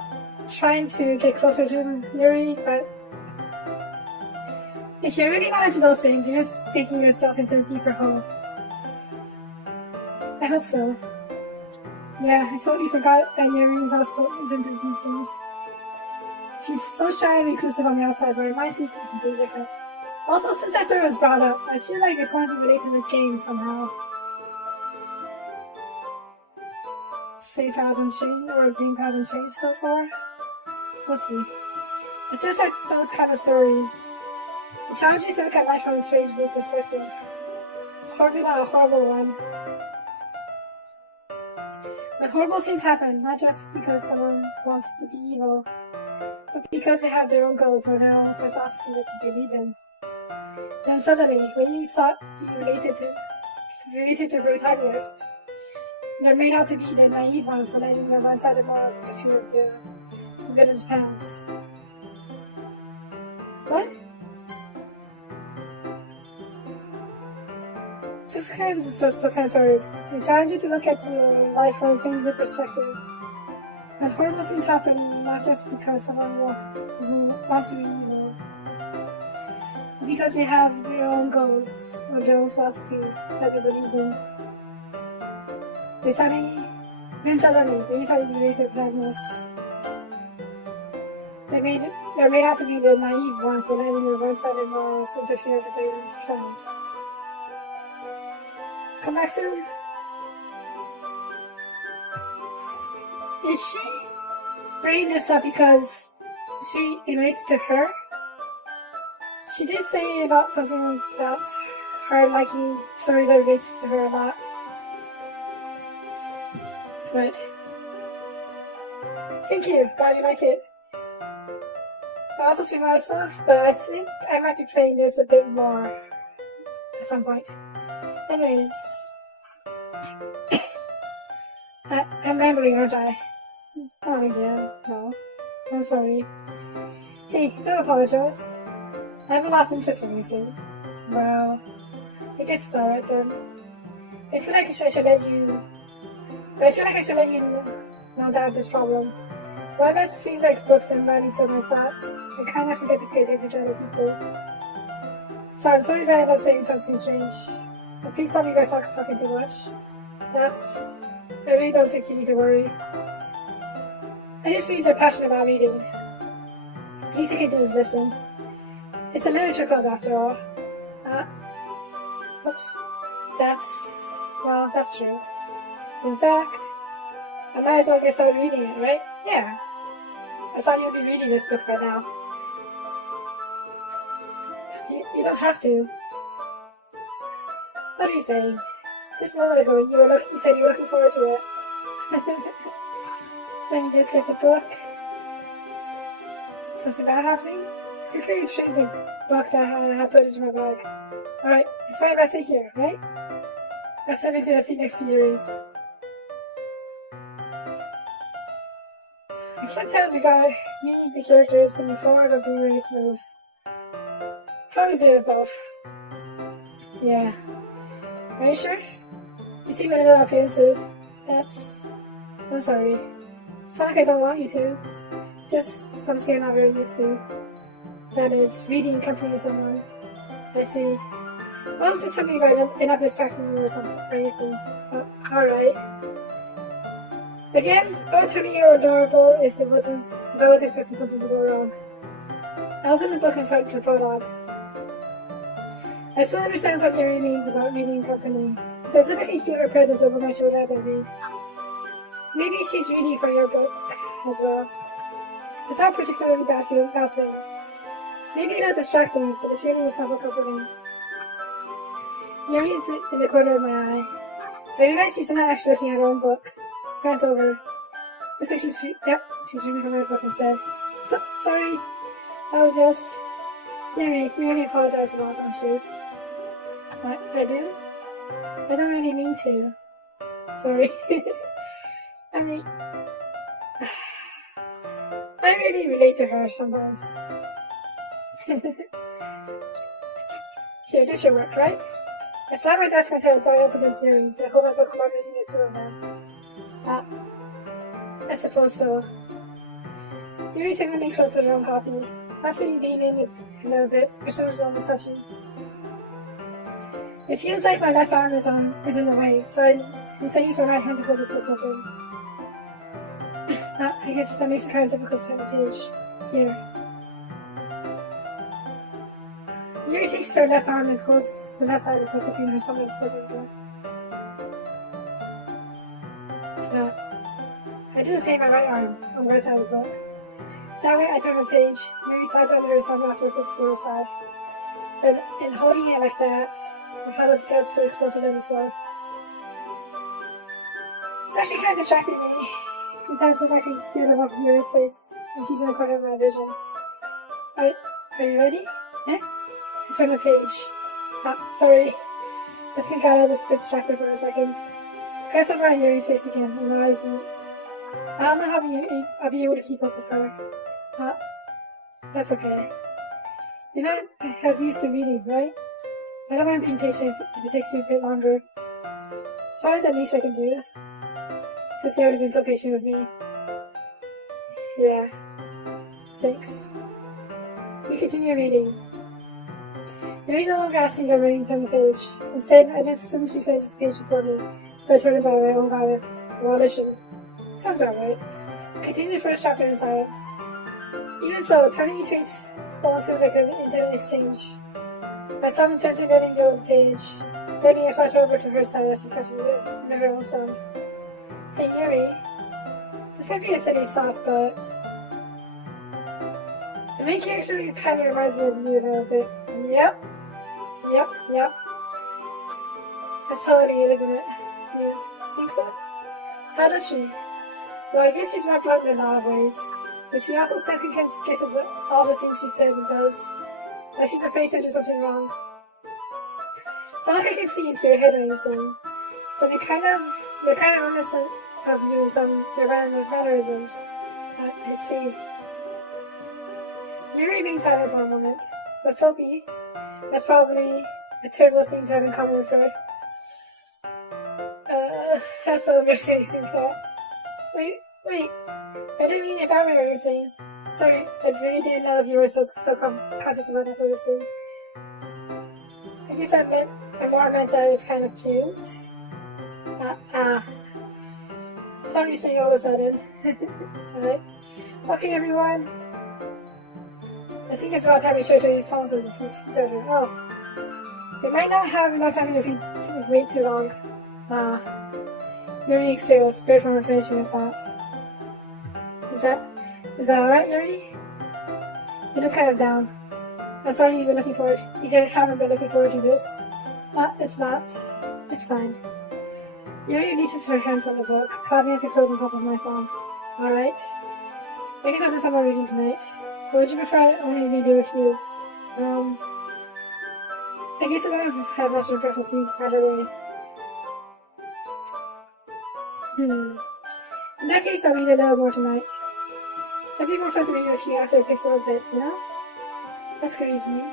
trying to get closer to Yuri, but if you're really not into those things, you're just digging yourself into a deeper hole. I hope so. Yeah, I totally forgot that Yuri is into these things. She's so shy and reclusive on the outside, but her mind seems to be completely different. Also, since that story was brought up, I feel like it's going to relate to the game somehow. Save hasn't changed, or game hasn't changed so far. We'll see. It's just like those kind of stories. They challenge you to look at life from a strange new perspective. Hardly not a horrible one. When horrible things happen, not just because someone wants to be evil, but because they have their own goals or their own philosophy that they believe in. Then suddenly, when you thought you related to the protagonist, they're made out to be the naive one for letting their one-sided morals interfere with the villain's plans. What? This kind of stories. They challenge you to look at your life from a changed perspective. And horrible things happen not just because someone who wants to be evil, but because they have their own goals or their own philosophy that they believe in. Then suddenly, when you try to relate to the protagonist, they're made out to be the naive one for letting their one-sided morals interfere with the villain's plans. Come back soon? Is she bringing this up because she relates to her? She did say about something about her liking stories that relates to her a lot. But thank you, glad you like it. I also see my stuff, but I think I might be playing this a bit more at some point. Anyways, I'm rambling, aren't I? Not again, no. I'm sorry. Hey, don't apologize. I haven't lost interest in anything. Well, I guess it's alright then. I feel like I should let you know that this problem. When I read things like books and writing for my thoughts, I kind of forget to pay attention to other people. So I'm sorry if I end up saying something strange. But please tell me you guys aren't talking too much. I really don't think you need to worry. I just means you're passionate about reading. The least you can do is listen. It's a literature club after all. Oops. That's true. In fact, I might as well get started reading it, right? Yeah. I thought you'd be reading this book right now. You don't have to. What are you saying? Just a moment ago, you said you were looking forward to it. Let me just get the book. Something bad happening? Quickly retrieve the book that I had put into my bag. Alright, it's fine if I sit here, right? Let's step into the seat next to Yuri's. I can't tell if the character is being forward or being really smooth. Probably a bit of both. Yeah. Are you sure? You seem a little apprehensive. I'm sorry. It's not like I don't want you to. Just something I'm not very used to. That is, reading in company with someone. I see. Well, just tell me about it and not distracting you or something crazy. Alright. Again, both of you are adorable if I was expecting something to go wrong. I opened the book and started the prologue. I still understand what Yuri means about reading in company. There's a very cute presence over my shoulder as I read. Maybe she's reading for your book as well. It's not particularly bad thing. Maybe a little distracting, but the feeling is somewhat comforting. Yuri is in the corner of my eye. I realize she's not actually looking at her own book. Glance over. Looks like she's reading from my book instead. Sorry. I was just... Yuri, you really apologize a lot, don't you? I do? I don't really mean to. Sorry. I mean... I really relate to her sometimes. Here, this should work, right? I slammed my desk until I opened the series. I hold my book while reading the two of them. I suppose so. Yuri took me closer to her own copy. After you lean in a little bit, her shoulders almost touching. It feels like my left arm is in the way, so I use my right hand to hold the book open. I guess that makes it kind of difficult to turn the page. Here. Yuri takes her left arm and holds the left side of the book between her thumb and forefinger. I do the same with my right arm on the right side of the book. That way I turn the page, Yuri slides under her thumb after it flips to her side. And holding it like that, her head gets her closer than before. It's actually kind of distracting me. Sometimes I can feel the warmth of Yuri's face when she's in the corner of my vision. Are you ready? Eh? To turn the page. Sorry. Let's get out of this bit distracted for a second. Glance over at Yuri's face again, and her eyes meet. I don't know how I'll be able to keep up with her. That's okay. You're not as used to reading, right? I don't mind being patient if it takes you a bit longer. It's probably the least I can do. Since you've already been so patient with me. Yeah. 6. We continue reading. Yuri no longer asked me to go reading from the page. Instead, I just assumed she finished the page before me, so I turned it by my own volition. Sounds about right. Continue the first chapter in silence. Even so, turning each page almost feels like an intimate exchange. I saw him gently letting go of the page, letting it flutter over to her side as she catches it under her own sound. Hey Yuri, this might be a silly soft, but the main character kind of reminds me of you a little bit. Yep. That's totally it, isn't it? You think so? How does she? Well, I guess she's more blunt in a lot of ways, but she also second guesses all the things she says and does. Like she's afraid she'll do something wrong. It's not like I can see into your head or anything, but they're kind of reminiscent of you in some mannerisms. I see. Yuri being silent for a moment, but Sophie, that's probably a terrible thing to have in common with her. That's so embarrassing to think that. Wait, I didn't mean it that way or anything. Sorry, I really didn't know if you were so conscious about that sort of thing. I guess I more meant that it's kind of cute. How are you saying all of a sudden? Alright. Okay, everyone. I think it's about time we share these poems with each other. Oh. We might not have enough time if we wait too long. Yuri exhales, spared from her finishing her thought. Is that alright, Yuri? You look kind of down. I'm sorry you haven't been looking forward to this. It's not. It's fine. Yuri releases her hand from the book, causing it to close on top of my song. Alright. I guess I'll do some more reading tonight. Or would you prefer I only read it with you? I guess I don't have much of a preference either way. In that case, I'll read a little more tonight. It'd be more fun to read with you after it picks up a bit, you know? That's good reasoning.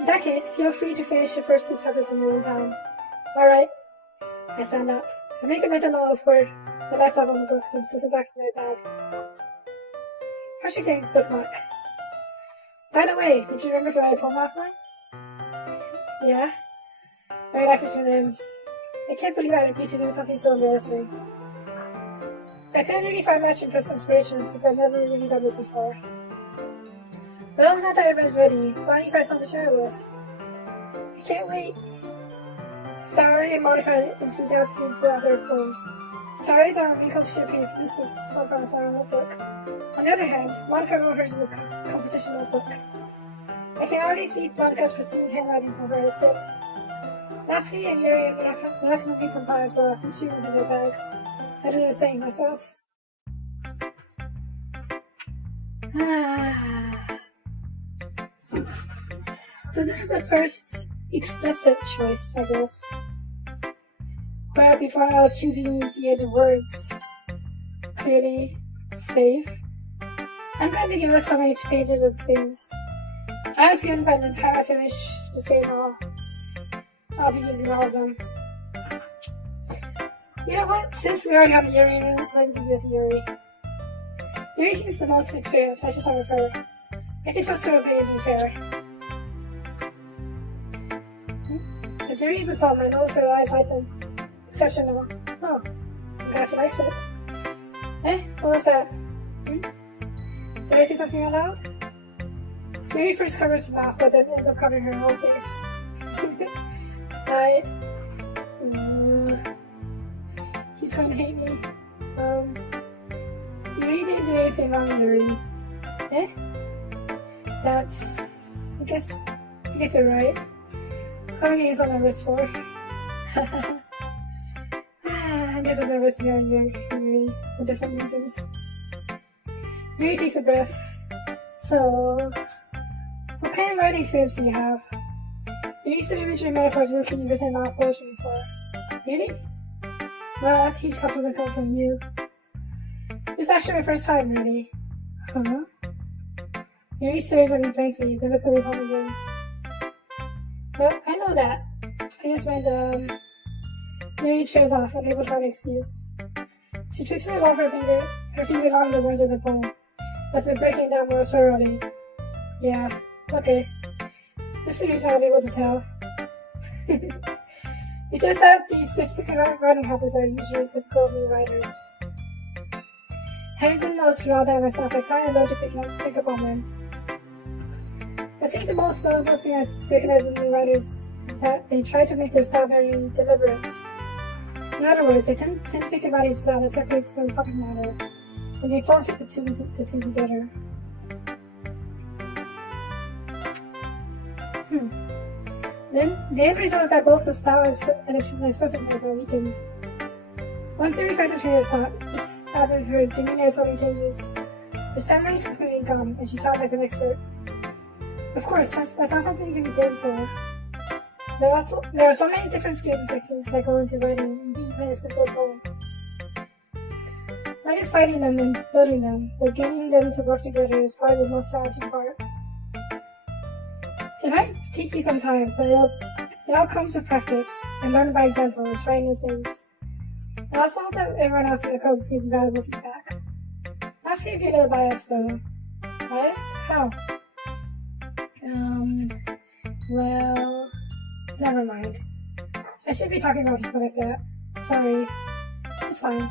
In that case, feel free to finish the first 2 chapters in your own time. Alright. I stand up. I make a mental note of where I left off on the book and slip it back in my bag. How's your game, bookmark? By the way, did you remember to write a poem last night? Yeah? My relaxation ends. I can't believe I agreed to doing something so embarrassing. I couldn't really find much inspiration since I've never really done this before. Well, now that everyone's ready, why don't you find something to share with? I can't wait. Saori and Monica enthusiastically pull out their poems. Saori's on a recomposition page produced with small from a small notebook. On the other hand, Monica wrote hers in the composition notebook. I can already see Monica's pristine handwriting over her sit. Natsuki and Yuri reluctantly comply as well, reaching into their bags. I do the same myself. So this is the first explicit choice, I guess. Whereas before I was choosing the other words. Clearly, save. I'm going to give us so many pages of things. I have a feeling by the time I finish this game I'll be using all of them. You know what? Since we already have a Yuri, let's do it with Yuri. Yuri seems the most experienced, I should start with her. I can trust her ability to be fair. As Yuri is a poem, I notice her eyes lighten. Exceptional. Oh, I'm glad she likes it. What was that? Did I say something out loud? Yuri first covers his mouth, but then ends up covering her whole face. He's going to hate me. Yuri didn't do anything wrong, Yuri. That's... I guess you're right. Hugging is on the wrist for. I guess I'm nervous here and Yuri for different reasons. Yuri takes a breath. So, what kind of writing experience do you have? You used to imagery metaphors looking you've written a lot of poetry before. Really? Well, that's a huge compliment coming from you. This is actually my first time, really. Huh? Yuri stares at me blankly, then looks at me home again. Well, I know that. I just meant, Yuri trails off, unable to find an excuse. She twists along her finger along the words of the poem, as if breaking it down more thoroughly. Yeah, okay. This is the reason I was able to tell. It's just that these specific writing habits are usually typical of new writers. Having been those through all that myself, I kind of love to pick up on them. I think the most notable thing I recognize in new writers is that they try to make their style very deliberate. In other words, they tend to pick a writing style that separates from topic matter, and they forfeit the two together. Then, the end result is that both the style and expressiveness are weakened. Once you reflect on her thought, it's as if her demeanor totally changes. Her stammer is completely gone, and she sounds like an expert. Of course, that's not something you can be blamed for. There are so many different skills and techniques that go into writing, even a simple poem. Not just finding them and building them, but getting them to work together is probably the most challenging part. It might take you some time, but it all comes with practice, and learn by example, and trying new things. I also hope that everyone else in the club gives you valuable feedback. I'll see if you're a little biased though. Biased? How? Well, never mind. I shouldn't be talking about people like that. Sorry. It's fine.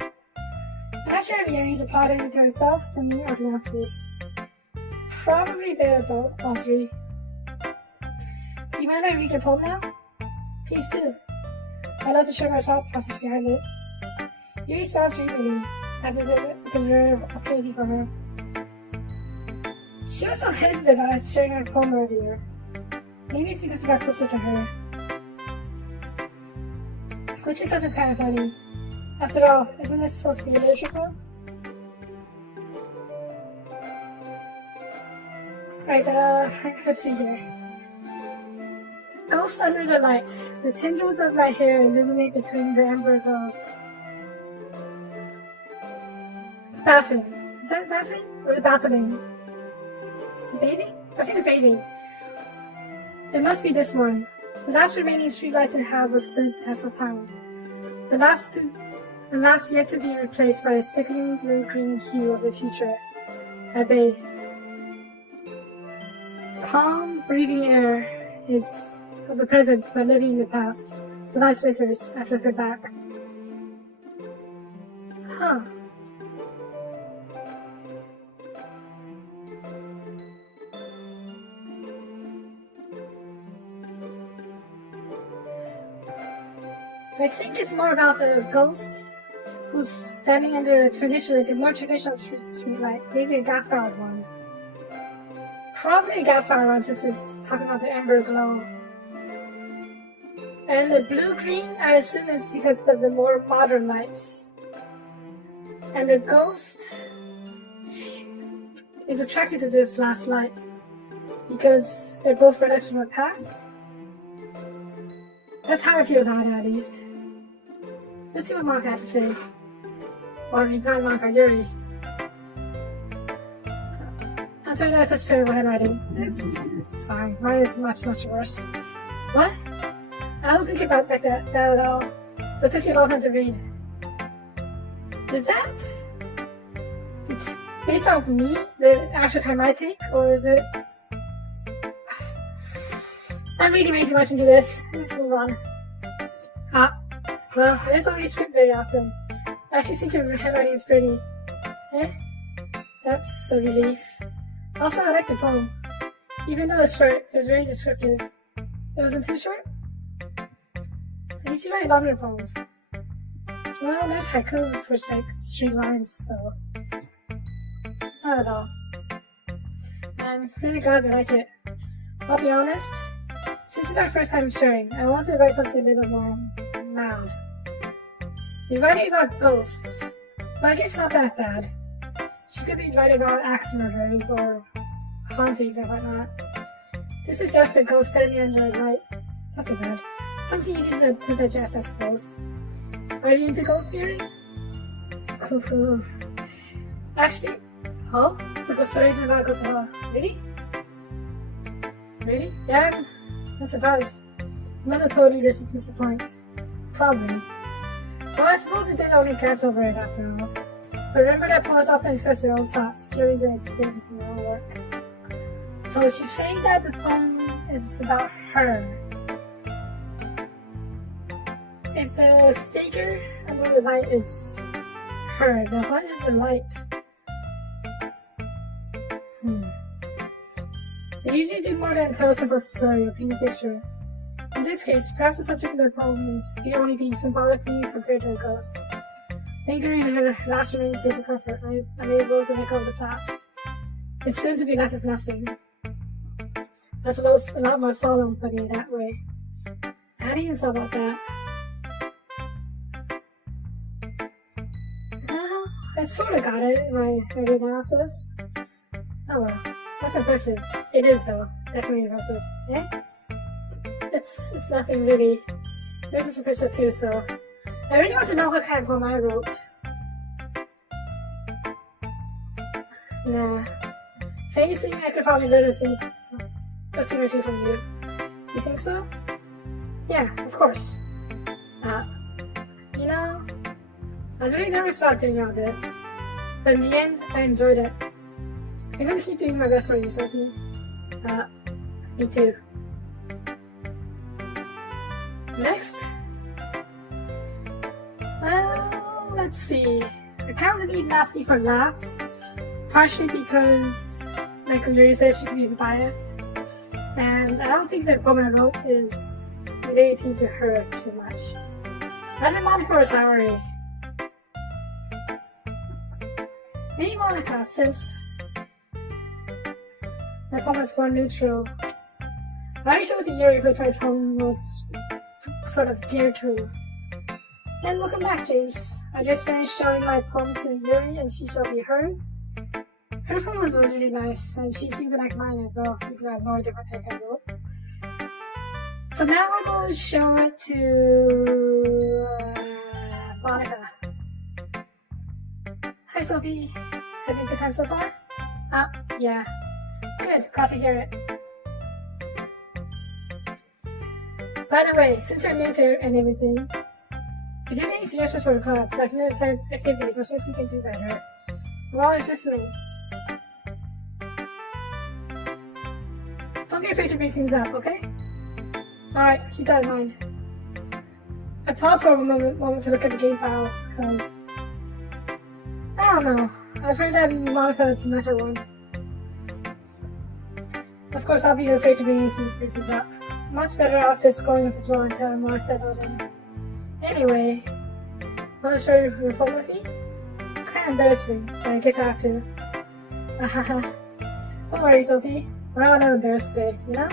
I'm not sure if Yuri's apologizing to herself, to me, or to Natsuki. Probably better though, all three. Do you mind if I read your poem now? Please do. I'd love to share my thought process behind it. Yuri smiles dreamily, as if it's a rare opportunity for her. She was so hesitant about sharing her poem earlier. Maybe it's because we got closer to her. Which itself is kind of funny. After all, isn't this supposed to be a literature club? Right, let's see here. Ghost under the light. The tendrils of my hair illuminate between the amber glows. Bathing. Is that bathing? Or the bathing? Is it bathing? I think it's bathing. It must be this one. The last remaining streetlight to have withstood the test of time. The last yet to be replaced by a sickening blue-green hue of the future. I bathe. Calm, breathing air is of the present, but living in the past. The light flickers. I flicker back. Huh. I think it's more about the ghost who's standing under a more traditional street light, maybe a gas-powered one. Probably a gas-powered one since it's talking about the amber glow. And the blue-green, I assume, is because of the more modern lights. And the ghost is attracted to this last light because they're both relics from the past. That's how I feel about it, at least. Let's see what Maka has to say. Or not Maka, Yuri. I'm sorry that's such terrible handwriting. It's fine. Mine is much, much worse. What? I wasn't thinking about that at all. It took you a long time to read. Is that based on me, the actual time I take, or is it... I'm reading way too much into this. Let's move on. Well, I don't read script very often. I actually think your handwriting is pretty. Eh? That's a relief. Also, I like the poem. Even though it's short, it was very descriptive. It wasn't too short? I usually write longer poems. Well, there's haikus, which like straight lines, so... Not at all. I'm really glad you like it. I'll be honest, since it's our first time sharing, I want to write something a little more mild. You're writing about ghosts, but I guess not that bad. She could be writing about axe murders or hauntings and whatnot. This is just a ghost standing under a light. It's not too bad. Something easy to digest, I suppose. Are you into ghost theory? Hoo-hoo. Actually, the ghost stories about ghosts. Really? Really? Yeah, I'm surprised. I must have told you this to disappoint. Probably. Well, I suppose it did only glance over it after all. But remember that poets often express their own thoughts, feelings, and experiences in their own work. So she's saying that the poem is about her. If the figure under the light is her, then what is the light? They usually do more than tell a simple story or paint a picture. In this case, perhaps the subject of the poem is only being symbolically compared to a ghost. Lingering in her last remaining place of comfort, I'm able to let go of the past. It's soon to be left with nothing. That's a lot more solemn putting it that way. How do you feel about that? Well, I sort of got it in my early analysis. Oh well, that's impressive. It is though, definitely impressive. Yeah? It's nothing really. This is impressive too, so I really want to know what kind of poem I wrote. Nah. Facing, I could probably learn a thing or two from you. You think so? Yeah, of course. You know, I was really nervous about doing all this, but in the end, I enjoyed it. I'm gonna keep doing my best for you, Sophie. Me too. Next? Well, let's see. I kind of need Natsuki for last, partially because, like Yuri said, she can be biased, and I don't think that poem I wrote is relating to her too much. Either Monica or Saori. Maybe Monica, since the poem is more neutral. I already showed to Yuri which my poem was sort of geared to And welcome back, James. I just finished showing my poem to Yuri and she showed me hers. Her poem was really nice and she seemed to like mine as well, even though I have no idea what I wrote. So now we're going to show it to Monica. Hi Sophie, having a good time so far? Yeah. Good, glad to hear it. By the way, since you're new to it and everything, if you have any suggestions for the club, like new activities or things we can do better, we're always listening. Don't be afraid to bring things up, okay? Alright, keep that in mind. I paused for a moment to look at the game files, because I don't know. I've heard that Monica is the matter one. Of course, I'll be afraid to bring things up. Much better off just going with the flow until I'm more settled in. Anyway, want to show you your poem with me? It's kind of embarrassing, but I guess I have to. Don't worry, Sophie. We're all not embarrassed today, you know?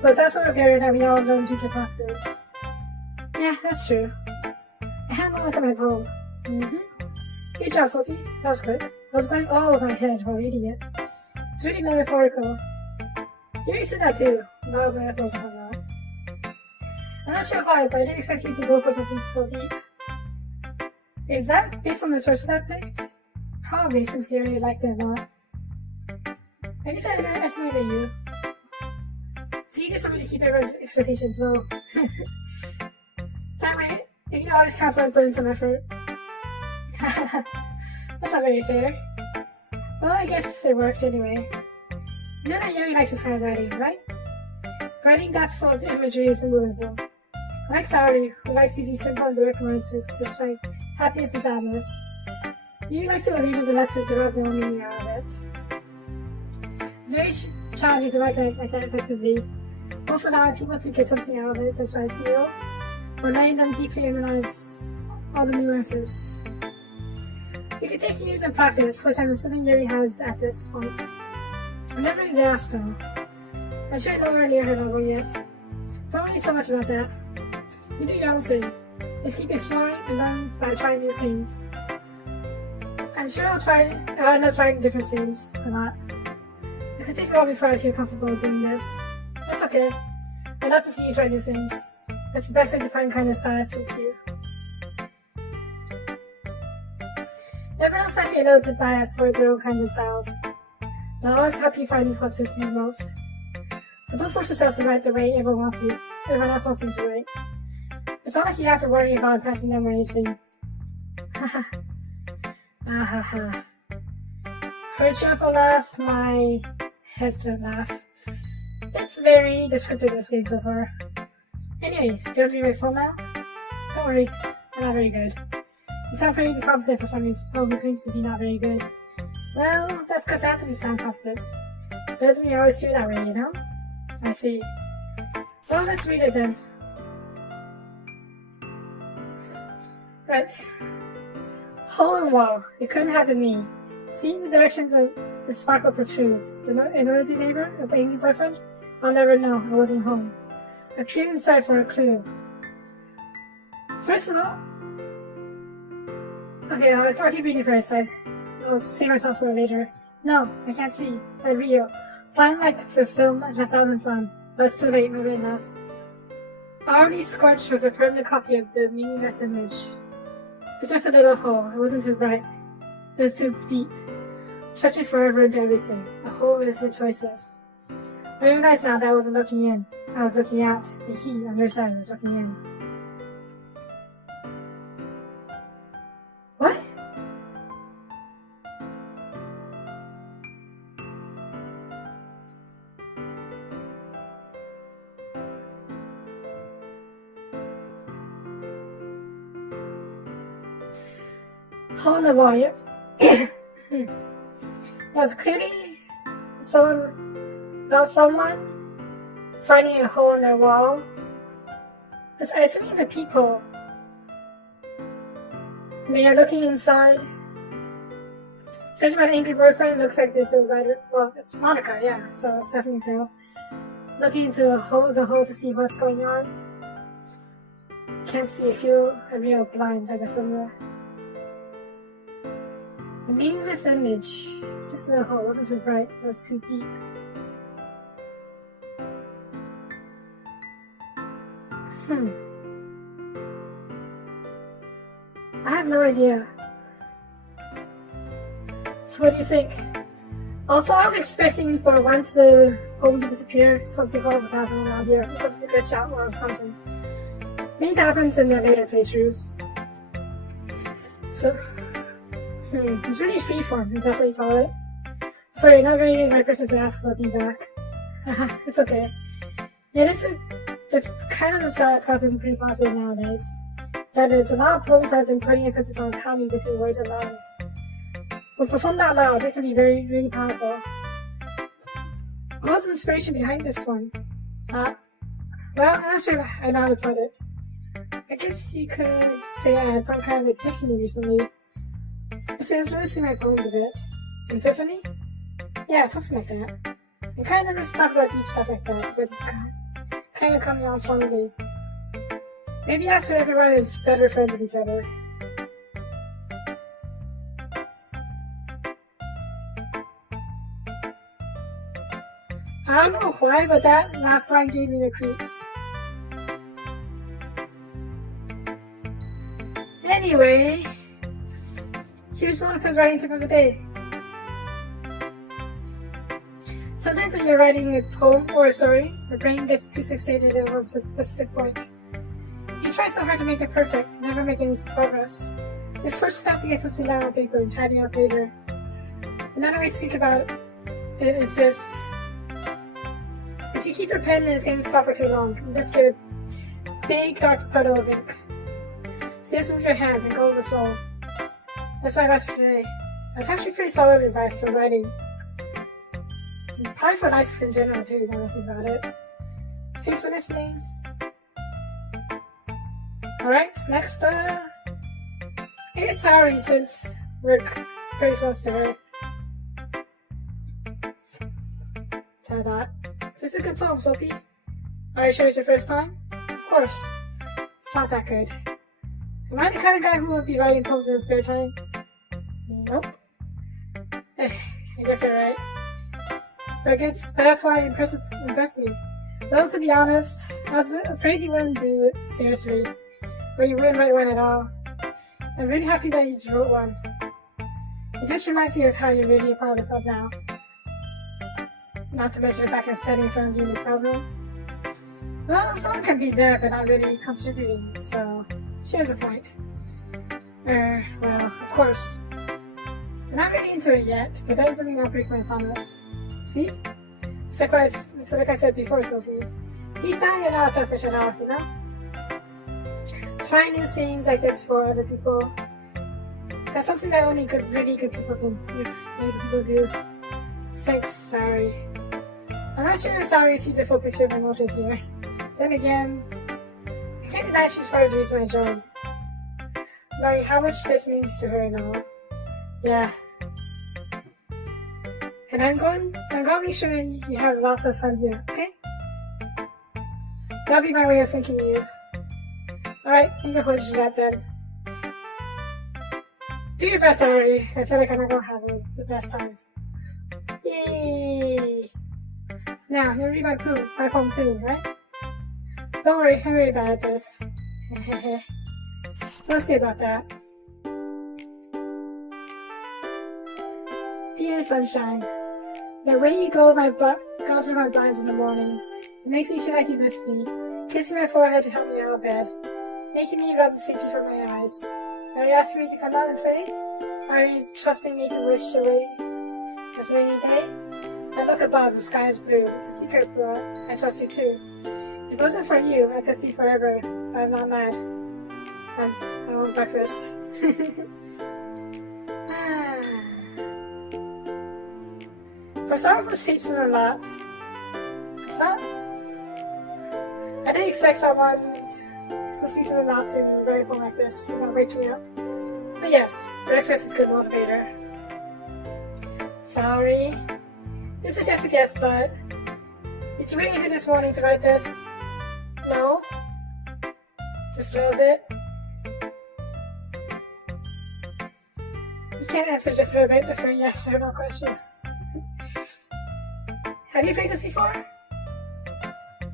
But that's sort of period that we all learn to get past it. Yeah, that's true. I had one look at my poem. Good job, Sophie. That was good. I was going all over my head while reading it. It's really metaphorical. Yuri said that too. A lot of metaphors and whatnot. I'm not sure why, but I didn't expect you to go for something so deep. Is that based on the choices I picked? Probably, since you really liked it a lot. I guess I underestimated you. It's easiest for me to keep everyone's expectations low. That way, you can always count on putting some effort. That's not very fair. Well, I guess it worked anyway. You know that Yuri likes this kind of writing, right? Writing that's full of imagery and symbolism. I like Saori, who likes using simple and direct words to describe happiness and sadness. Yuri likes to read the left to derive their own meaning out of it. It's very challenging to write like that effectively, both allowing people to get something out of it, just what I feel, or letting them deeply analyze all the nuances. It could take years of practice, which I'm assuming Yuri has at this point. I've never really asked though. I'm sure nowhere near her level yet. Don't worry so much about that. You do your own thing. Just keep exploring and learn by trying new things. I'm sure I'll end up trying different things a lot. It could take a while before I feel comfortable doing this. That's okay. I'd love to see you try new things. That's the best way to find kind of style that suits you. Everyone else might be a little bit biased towards their own kinds of styles. But I'll always help you find what suits you most. But don't force yourself to write the way everyone else wants you to write. It's not like you have to worry about impressing them or anything. Haha. Her cheerful laugh, my hesitant laugh. It's very descriptive this game so far. Anyways, don't read my phone now? Don't worry, I'm not very good. You sound pretty confident for somebody who claims to be not very good. Well, that's because I have to sound confident. It doesn't mean I always feel that way, you know? I see. Well, let's read it then. Right. Hole in wall. It couldn't have been me. Seeing the directions of the sparkle protrudes. A noisy neighbor? A baby boyfriend? I'll never know. I wasn't home. I peered inside for a clue. First of all... Okay, I'll keep reading first. I'll save myself for later. No, I can't see. I'm real. Flying like the film left out in the sun. But it's too late, my retinas. Already scorched with a permanent copy of the meaningless image. It's just a little hole. It wasn't too bright. It was too deep. Stretching forever into everything. A hole with different choices. I realize now that I wasn't looking in. I was looking out. The he on your side was looking in. What? Hole in the wall, yep. That's clearly someone finding a hole in their wall. Because I assume it's a peephole. They are looking inside. Judging by the angry boyfriend, looks like it's a writer. Well, it's Monica, yeah, so it's definitely a girl. Looking into the hole to see what's going on. Can't see, I feel a real blind, like a formula. The meaningless image. Just in the hole, it wasn't too bright, it was too deep. I have no idea. So what do you think? Also, I was expecting for once the poem to disappear, something horrible would happen around here, something to glitch out or something. Maybe it happens in the later playthroughs. So, it's really freeform, if that's what you call it. Sorry, not really the right person to ask for feedback. It's okay. Yeah, it's kind of the style that's gotten pretty popular nowadays. That is, a lot of poems have been putting emphasis on timing between words and lines. When performed out loud, it can be very, really powerful. What was the inspiration behind this one? Well, I'm not sure I know how to put it. I guess you could say I had some kind of epiphany recently. So I've really seen my poems a bit. An epiphany? Yeah, something like that. I kind of just talk about deep stuff like that, because it's kind of coming on strongly. Maybe after everyone is better friends with each other. I don't know why, but that last line gave me the creeps. Anyway, here's Monica's writing tip of the day. Sometimes when you're writing a poem or a story, your brain gets too fixated on one specific point. You try so hard to make it perfect, never make any progress. It's first have to get something down on paper and tidy up later. Another way to think about it is this. If you keep your pen in its game stop for too long, you just get a big dark puddle of ink. So just move your hand and go with the flow. That's my advice for today. That's actually pretty solid advice for writing. And probably for life in general too, now that I think about it. Thanks for listening. Alright, next, it's sorry since we're pretty close to her. Ta-da. This is a good poem, Sophie. Are you sure it's your first time? Of course. It's not that good. Am I the kind of guy who would be writing poems in his spare time? Nope. I guess you're right. But that's why it impressed me. Well, to be honest, I was afraid you wouldn't do it seriously. Or you wouldn't write one at all. I'm really happy that you wrote one. It just reminds me of how you're really a part of the club now. Not to mention the fact that sitting in front of you in the problem. Well, someone can be there but not really contributing, so she has a point. Well, of course. I'm not really into it yet, but that doesn't mean I'll break my promise. See? So like I said before, Sophie, deep down you're not selfish at all, you know? Try new things like this for other people. That's something that only really good people do. Thanks, sorry. I'm not sure sorry sees the full picture of my motive here. Then again, I can't deny she's part of the reason I joined. Knowing how much this means to her and all. Yeah. And I'm going to make sure you have lots of fun here, okay? That'll be my way of thanking you. Alright, I think I'll hold you to that then. Do your best, Yuri. I feel like I'm not going to have the best time. Yay! Now, you'll read my poem too, right? Don't worry, I'm really bad at this. We'll see about that. Dear sunshine, the way you goes through my blinds in the morning. It makes me feel like you miss me. Kissing my forehead to help me out of bed. Making me rub the sleep before my eyes. Are you asking me to come out and play? Or are you trusting me to wish away this rainy day? I look above, the sky is blue. It's a secret, but I trust you too. If it wasn't for you, I could sleep forever, but I'm not mad. I want breakfast. For someone who sleeps in a lot, I didn't expect someone who sleeps in a lot to write a poem like this, wake me up. But yes, breakfast is a good motivator. Sorry. This is just a guess, but did you really hear this morning to write this? No? Just a little bit? You can't answer just a little bit for yes or no questions. Have you played this before?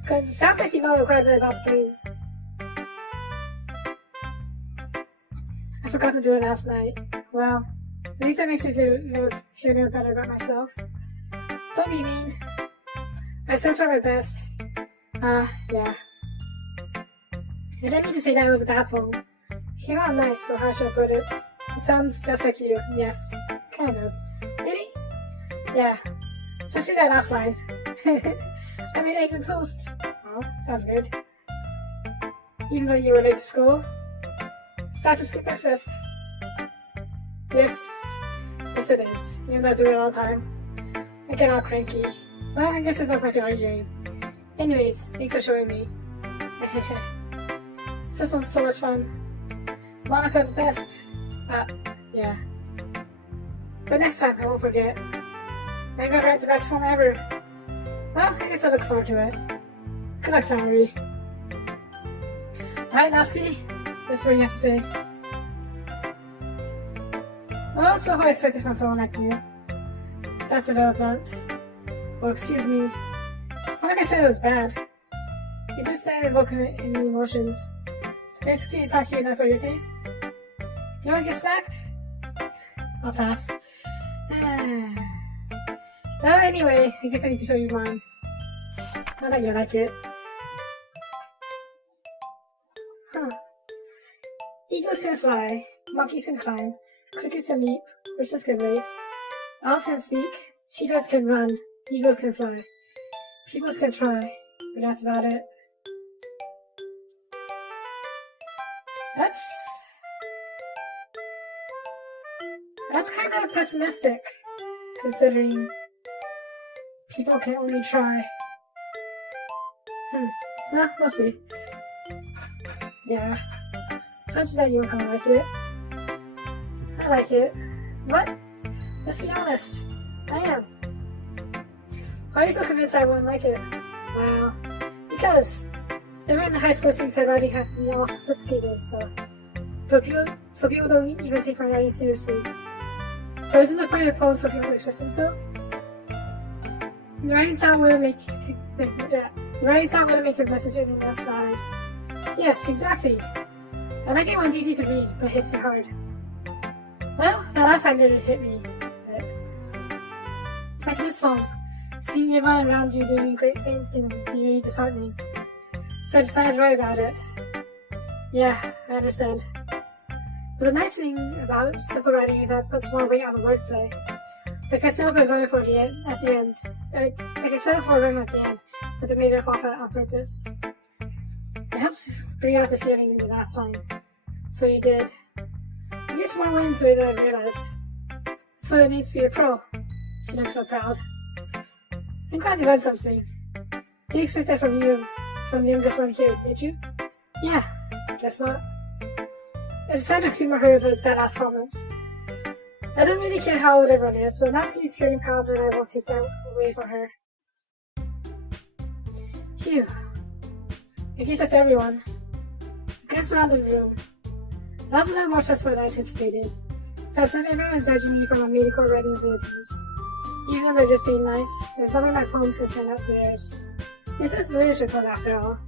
Because it sounds like you know quite a bit about the game. I forgot to do it last night. Well, at least that makes me feel a little better about myself. Don't be mean. I still try my best. Yeah. I didn't mean to say that it was a bad poem. It came out nice, so how should I put it? It sounds just like you. Yes, kinda does. Really? Yeah. Especially that last line. I made eggs and toast. Oh, sounds good. Even though you were late to school. Start to skip breakfast. Yes. Yes it is. Even though I do it all the time. I get all cranky. Well, I guess it's not quite arguing. Anyways, thanks for showing me. This was so much fun. Monica's best. Yeah. But next time I won't forget. I'm gonna write the best one ever. Well, I guess I look forward to it. Good luck, Yuri. Alright, Natsuki. That's what you have to say. Well, that's what I expected from someone like you. That's a little blunt. Well, excuse me. It's not like I said it was bad. You just started evoking in the emotions. Basically, it's not cute enough for your tastes. Do you want to get smacked? I'll pass. Well, anyway, I guess I need to show you mine. Not that you like it. Huh. Eagles can fly, monkeys can climb, crickets can leap, horses can race, owls can speak, cheetahs can run, eagles can fly. People can try, but that's about it. That's kind of pessimistic, considering people can only try. Well, we'll see. Yeah. Such that you were gonna like it. I like it. What? Let's be honest. I am. Why are you so convinced I wouldn't like it? Well, because everyone in high school thinks that writing has to be all sophisticated and stuff. But people don't even take my writing seriously. But isn't the point of poems for people to express themselves? The writing style wouldn't make your message any less valid. Yes, exactly. I like it when it's easy to read, but hits you hard. Well, that last time didn't hit me. Like this poem. Seeing everyone around you doing great things can be really disheartening. So I decided to write about it. Yeah, I understand. But the nice thing about simple writing is that it puts more weight on the wordplay. Like I set up a rhyme at the end. Like I set up for a rhyme at the end, but they made it fall flat on purpose. It helps bring out the feeling in the last line. So you did. It gets more wind to it than I realized. That's what it means to be a pro. She looks so proud. I'm glad you learned something. Did you expect that from the youngest one here, did you? Yeah, guess not. I decided to humor her with that last comment. I don't really care how old everyone is, but Natsuki is feeling proud and I won't take that away from her. Phew. I guess that's everyone. I glanced around the room. That was a little more stressful than I anticipated. That's if everyone's judging me for my medical writing abilities. Even though they're just being nice, there's no way my poems can stand up to theirs. This is literature club after all.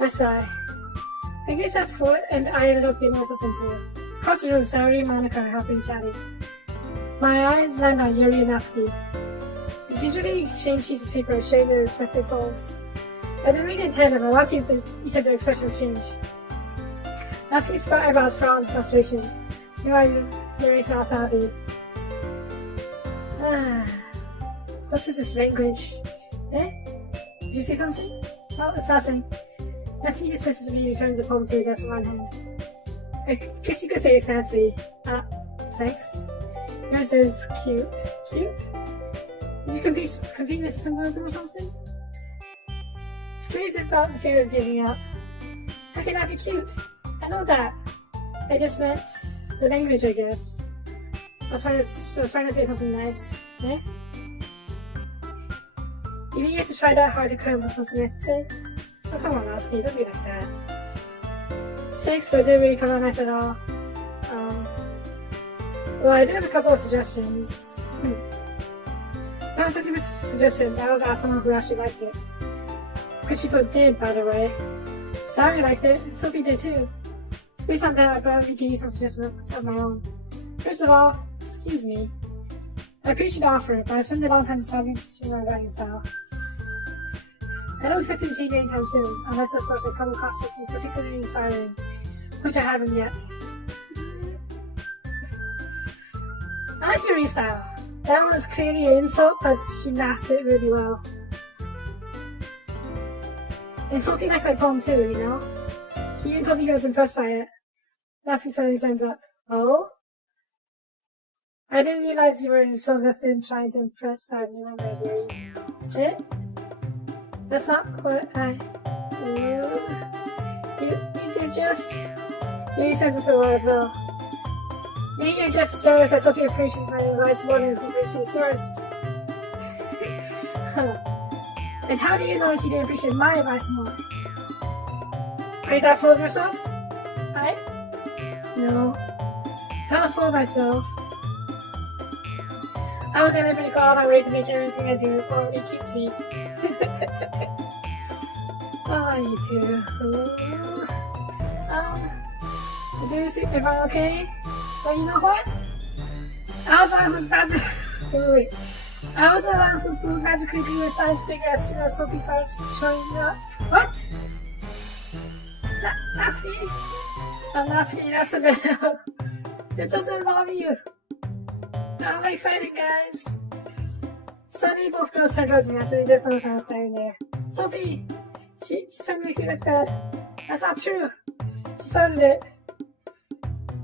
I sigh. I guess that's what, and I ended up getting myself into. Across the room, Sayori and Monica are helping chatting. My eyes land on Yuri and Natsuki. They gingerly exchange sheets of paper and share their reflective poems. As they read in tandem, I watch each of their expressions change. Natsuki's eyebrows frown with frustration. Meanwhile, Yuri smiles sadly. What's with this language? Eh? Did you say something? Oh, it's nothing. Natsuki dismissively returns the poem to the desk in one hand. I guess you could say it's fancy. Sex? Yours is cute. Cute? Did you compete with symbolism or something? It's curious about the fear of giving up. How can that be cute? I know that. I just meant the language, I guess. I was trying to say something nice. Eh? You mean you have to try that hard to come up with something nice to say? Oh, come on, Natsuki, don't be like that. 6, but it didn't really come out nice at all. Well, I do have a couple of suggestions. I was looking for suggestions. I would ask someone who actually liked it. Which people did, by the way. Sorry liked it, and Sophie did too. Based on that, but I'll give you some suggestions of my own. First of all, excuse me. I appreciate the offer, but I've spent a long time deciding to my writing style. I don't expect it to change anytime soon, unless of course I come across something particularly inspiring, which I haven't yet. I like your style. That was clearly an insult, but she masked it really well. And Sophie liked my poem too, you know? He even told me he was impressed by it. That's his hands up. Oh? I didn't realize you were so invested in trying to impress our new member, Yuri. Eh? That's not what I... You're just... Yuri says it so well as well. Maybe you're just jealous that Sophie appreciates my advice more than he appreciates yours. And how do you know if you didn't appreciate my advice more? Are you that full of yourself? No. I was full of myself. I was deliberately go all my way to make everything I do or make cutesy. Oh, you two. Is everyone okay? But you know what? I was the one who's wait. I was the one whose blue magically grew a size bigger as soon as Sophie started showing up. What? Natsuki? I'm Natsuki, that's a bit. Did something involve you? I like fighting, guys. Suddenly, both girls turned towards me as they just noticed I was standing there. Sophie! She started making me look bad. That's not true. She started it.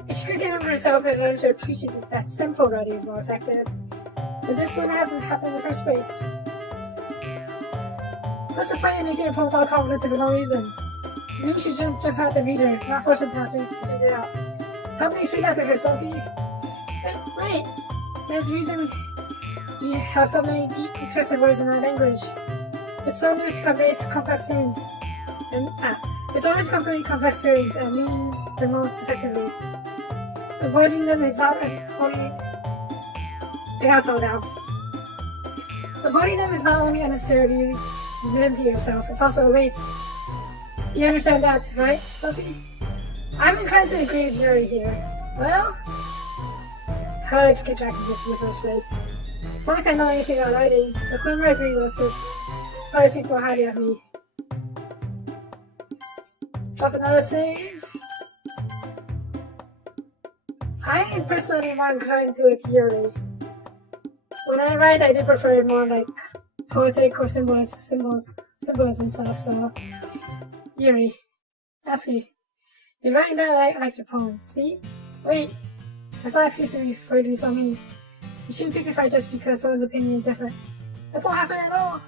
If she could get over herself and learn to appreciate that simple writing is more effective. But this wouldn't have happened in the first place. What's the point of making a poem all complicated for no reason? Maybe you should jump out the reader, not force him to figure it out. Help me figure out her, Sophie. Wait! There's a reason we have so many deep, excessive words in our language. It's only to convey complex feelings. It's only to convey complex feelings and mean the most effectively. Avoiding them is not only... I gotta slow down. Avoiding them is not only unnecessarily limiting yourself, it's also a waste. You understand that, right, Sophie? I'm inclined to agree with Yuri here. Well, how did I get track of this in the first place? It's not like I know anything about writing, but whoever I agree with this probably think more highly of me. Drop another save. I am personally more inclined to with Yuri. When I write, I do prefer more like poetic or symbolism stuff, so... Yuri. Natsuki. You're writing that I like your poem, see? Wait. That's not excuse me for you to be so mean. You shouldn't pick a fight just because someone's opinion is different. That's not happening at all.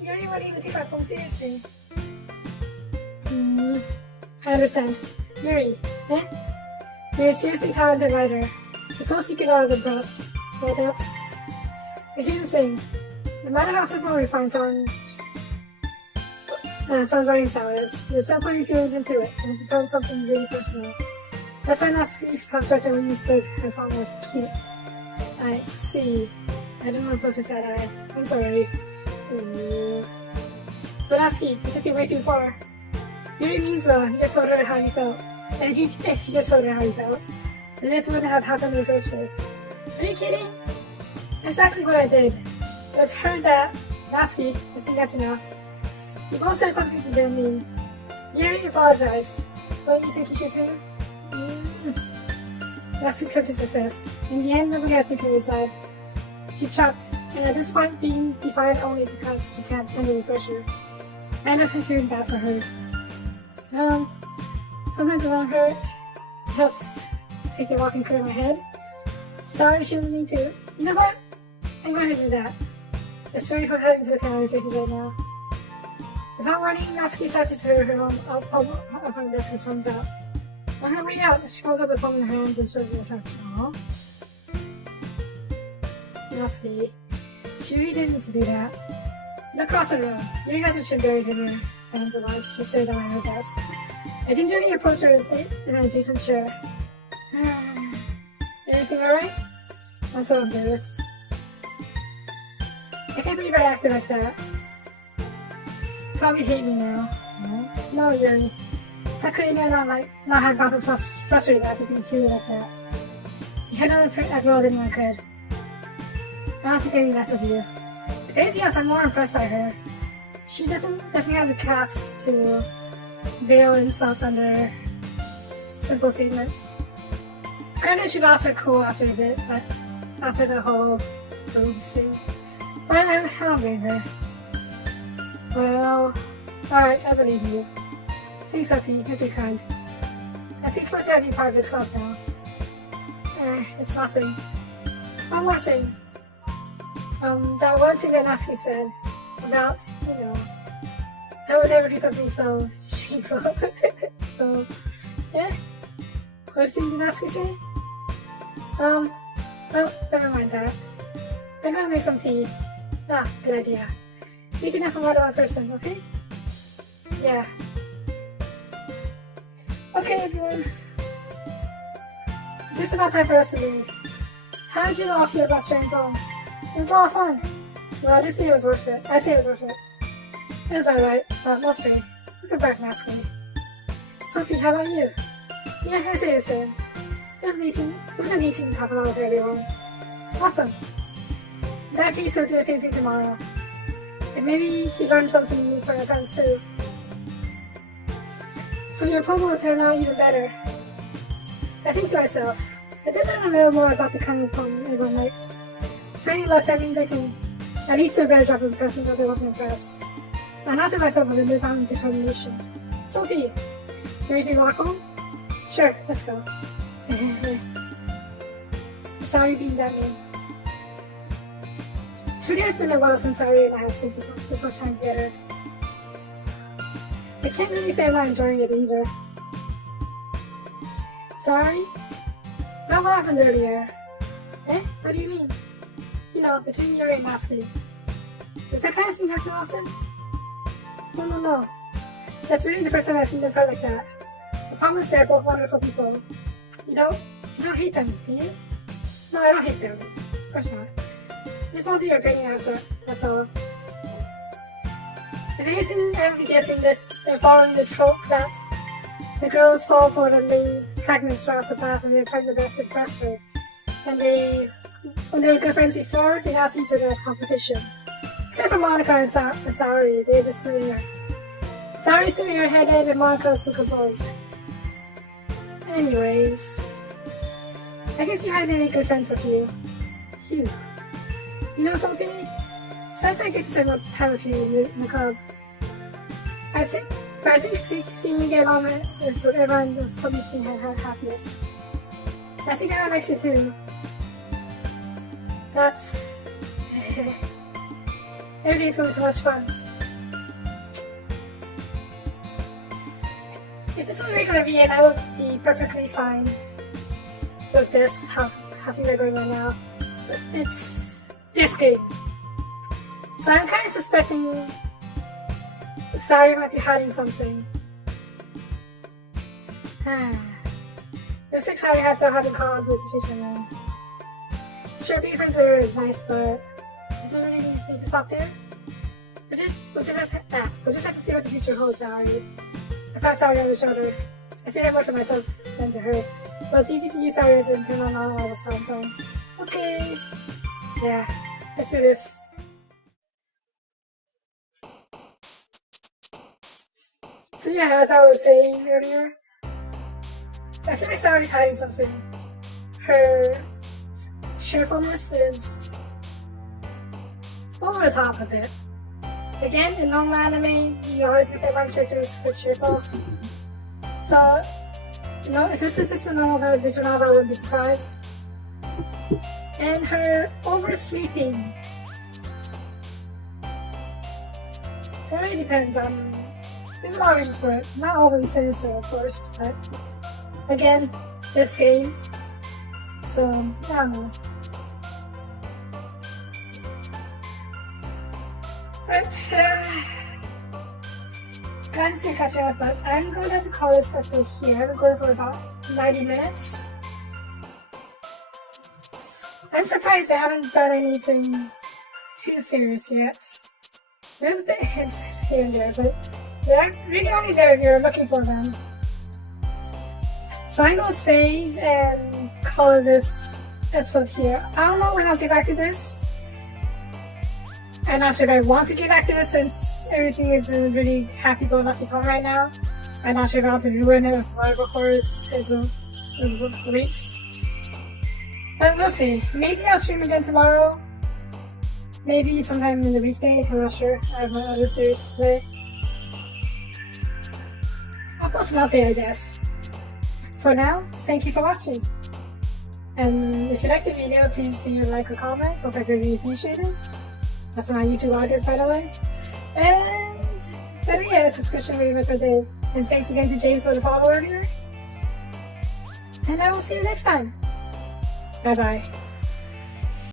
Yuri wouldn't even take my poem seriously. I understand. Yuri, eh? You're a seriously talented writer. It's no secret I was impressed. But here's the thing. No matter how simple we find someone's writing style is, there's some putting feelings into it, and it becomes something really personal. That's why Natsuki constructed when you said her phone was cute. I see. I didn't want to poke this eye. I'm sorry. But Natsuki, you took it way too far. Yuri means well, you just told her how you felt. And if you just told her how you felt, then this wouldn't have happened in the first place. Are you kidding? Exactly what I did. I just heard that. Natsuki, I think that's enough. You both said something to them mean. Yuri apologized. Don't you think you should too? Natsuki touches her fist. In the end, nobody has anything to decide. She's trapped, and at this point being defiant only because she can't handle the pressure. I end up feeling bad for her. Sometimes when I'm hurt, I just take a walk and clear my head. Sorry, she doesn't need to. You know what? I'm going to do that. It's very for having to look at her faces right now. Without warning, Natsuki touches her palm of her desk and turns out. On her way out, she pulls up the palm in her hands and shows her affection. Aww. Natsuki. She really didn't need to do that. Look across the room. Yuri has her chin buried in her hands while she stares down at her desk. I gingerly approached her and sat in an adjacent chair. Everything alright? I'm so embarrassed. I can't believe I acted like that. Probably hate me now. No, Yuri. How could anyone not have gotten frustrated after being treated like that? You handled it as well as anyone could. I don't think any less of you. If anything else, I'm more impressed by her. She definitely has a cast to veil insults under simple statements. Granted, she lost her cool after a bit, but after the whole boobs thing. But I don't blame her. Well, alright, I believe you. See, Sophie, you're too kind. I think for to be part of this club now. It's nothing. One more thing. That one thing that Natsuki said about, I would never do something so shameful. So, yeah. What thing did Natsuki say? Oh, never mind that. I'm gonna make some tea. Good idea. We can have more than one person, okay? Yeah. Okay, everyone. It's just about time for us to leave. How did you all feel about sharing poems? It was a lot of fun. Well, I'd say it was worth it. It was alright, but mostly. Look at back, Natsuki. Sophie, how about you? Yeah, I say the same. It was a neat thing to talk about with everyone. Awesome. In that case, we'll do the same thing tomorrow. And maybe you learned something new for your friends too. So your poem will turn out even better. I think to myself, I did learn a little more about the kind of poem everyone likes. If any luck, that means I can at least do a better job of impressing those I want to impress. And after myself with a newfound determination. Sophie, you ready to walk home? Sure, let's go. Sorry beans at me. Truly, it's been a while since Yuri and I have spent this much time together. I can't really say I'm not enjoying it either. Sorry? Not what happened earlier. What do you mean? Between Yuri and Natsuki. Does that kind of thing happen often? No. That's really the first time I've seen them fight like that. I promise they're both wonderful people. You don't hate them, do you? No, I don't hate them. Of course not. I just wanted your opinion after, that's all. If anything, I would be guessing this, they're following the trope that the girls fall for the main protagonist right off the bat and they're trying their best to impress her. And when they were good friends before, they asked each other as competition. Except for Monica and Saori, they're just doing her. Saori's doing her headed and Monica's still composed. Anyways, I guess you had any good friends with you. Phew. You know something? Since I get to spend time with you in the club, I think seeing you get along with everyone was probably seeing her happiness. I think everyone likes you too. That's... Everything's going to be so much fun. If this was regular VN, I would be perfectly fine with this, how's things are going on now. But it's this game. So I'm kind of suspecting Sari might be hiding something. Looks like Sari hasn't called the situation around. Sure, being friends with her is nice, but does it really need to stop there? We'll just have to see what the future holds, Sari. I pat Sari on the shoulder. I say that more to myself than to her, but it's easy to use Sari as an internal monologue sometimes. Okay. Yeah, let's do this. So yeah, as I was saying earlier, I feel like Sari's hiding something. Her cheerfulness is over the top a bit. Again, in normal anime, you always get everyone characters for cheerful. So, if this is a normal visual novel, I wouldn't be surprised. And her oversleeping. It really depends on... There's a lot of reasons for it. Not always sinister, of course, but... Again, this game. So, I don't know. But, Guys, to catch up, but I'm going to have to call this episode here. I've been going for about 90 minutes. I'm surprised they haven't done anything too serious yet. There's a bit of hints here and there, but they're really only there if you're looking for them. So I'm going to save and call this episode here. I don't know when I'll get back to this. I'm not sure if I want to get back to this since everything is really happy-go-lucky fun right now. I'm not sure if I want to ruin it with whatever horrors is weeks. But we'll see. Maybe I'll stream again tomorrow. Maybe sometime in the weekday. I'm not sure. I have my other series to play. I'll post an update, I guess. For now, thank you for watching. And if you liked the video, please leave a like or comment. Both I really appreciate it. That's my YouTube audience, by the way. And better yet, a subscription really much per day. And thanks again to James for the follow earlier. And I will see you next time. Bye bye.